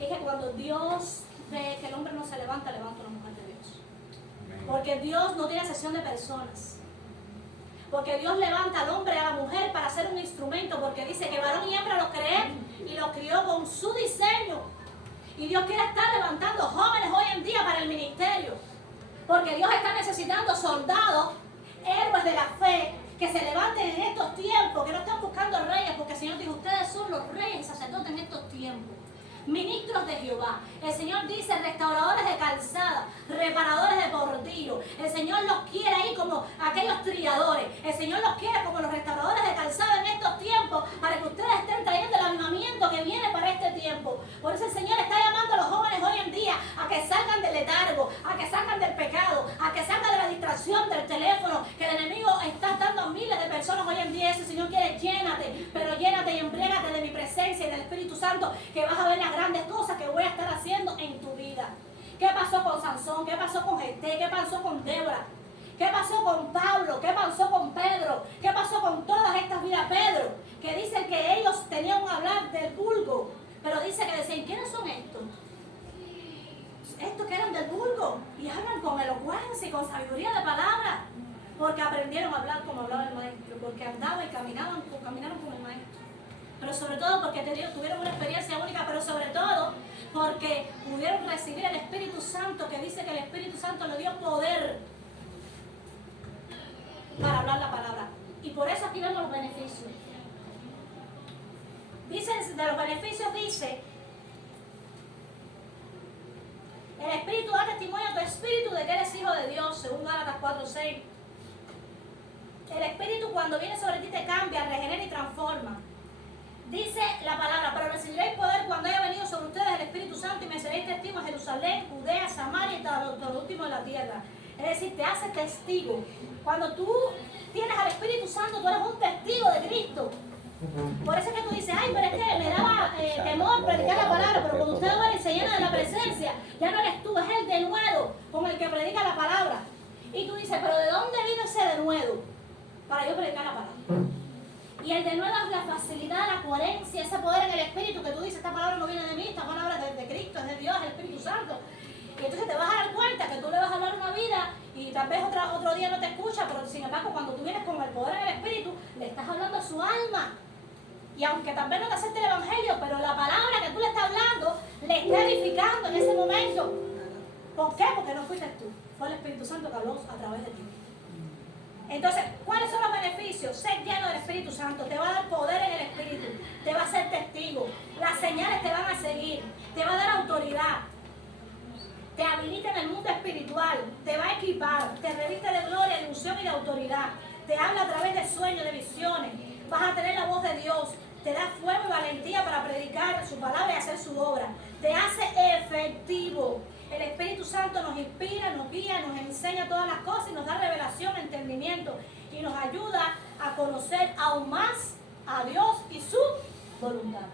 Es que cuando Dios ve que el hombre no se levanta, levanta a la mujer de Dios. Porque Dios no tiene excepción de personas. Porque Dios levanta al hombre y a la mujer para ser un instrumento, porque dice que varón y hembra lo creó y lo crió con su diseño. Y Dios quiere estar levantando jóvenes hoy en día para el ministerio. Porque Dios está necesitando soldados, héroes de la fe, que se levanten en estos tiempos, que no están buscando reyes, porque el Señor dijo, ustedes son los reyes y sacerdotes en estos tiempos. Ministros de Jehová. El Señor dice restauradores de calzada, reparadores de bordillo. El Señor los quiere ahí como aquellos trilladores. El Señor los quiere como los restauradores de calzada en estos tiempos, para que ustedes estén trayendo el avivamiento que viene para este tiempo. Por eso el Señor está llamando a los jóvenes hoy en día a que salgan del letargo, a que salgan del pecado, a que salgan de la distracción del teléfono, que el enemigo está dando a miles de personas hoy en día. Ese Señor quiere, llénate, pero llénate y embriágate de mi presencia y del Espíritu Santo, que vas a ver las grandes cosas que voy a estar haciendo en tu vida. ¿Qué pasó con Sansón? ¿Qué pasó con Jefté? ¿Qué pasó con Débora? ¿Qué pasó con Pablo? ¿Qué pasó con Pedro? ¿Qué pasó con todas estas vidas? Pedro, que dice que ellos tenían un hablar del vulgo, pero dice que decían, ¿quiénes son estos? Estos que eran del vulgo y hablan con elocuencia y con sabiduría de palabra, porque aprendieron a hablar como hablaba el maestro, porque andaban y caminaron como el maestro. Pero sobre todo porque tuvieron una experiencia única, pero sobre todo porque pudieron recibir el Espíritu Santo, que dice que el Espíritu Santo le dio poder para hablar la palabra. Y por eso aquí vemos los beneficios. Dice, de los beneficios dice, el Espíritu da testimonio a tu espíritu de que eres hijo de Dios, según Gálatas 4:6. El Espíritu cuando viene sobre ti te cambia, regenera y transforma. Dice la palabra, pero recibiréis poder cuando haya venido sobre ustedes el Espíritu Santo y me seréis testigos en Jerusalén, Judea, Samaria y hasta lo último de la tierra. Es decir, te hace testigo. Cuando tú tienes al Espíritu Santo, tú eres un testigo de Cristo. Por eso es que tú dices, ay, pero es que me daba temor predicar la palabra, pero cuando usted va y se llena de la presencia, ya no eres tú, es el denuedo con el que predica la palabra. Y tú dices, pero ¿de dónde vino ese denuedo? Para yo predicar la palabra. Y el denuedo es la facilidad, la coherencia, ese poder en el Espíritu que tú dices, esta palabra no viene de mí, esta palabra es de Cristo, es de Dios, es el Espíritu Santo. Y entonces te vas a dar cuenta que tú le vas a hablar una vida y tal vez otro día no te escucha, pero sin embargo cuando tú vienes con el poder en el Espíritu, le estás hablando a su alma. Y aunque tal vez no te acepte el Evangelio, pero la palabra que tú le estás hablando, le está edificando en ese momento. ¿Por qué? Porque no fuiste tú, fue el Espíritu Santo que habló a través de ti. Entonces, ¿cuáles son los beneficios? Ser lleno del Espíritu Santo, te va a dar poder en el Espíritu, te va a hacer testigo, las señales te van a seguir, te va a dar autoridad, te habilita en el mundo espiritual, te va a equipar, te reviste de gloria, de unción y de autoridad, te habla a través de sueños, de visiones, vas a tener la voz de Dios, te da fuego y valentía para predicar su palabra y hacer su obra, te hace efectivo. El Espíritu Santo nos inspira, nos guía, nos enseña todas las cosas y nos da revelación, entendimiento y nos ayuda a conocer aún más a Dios y su voluntad.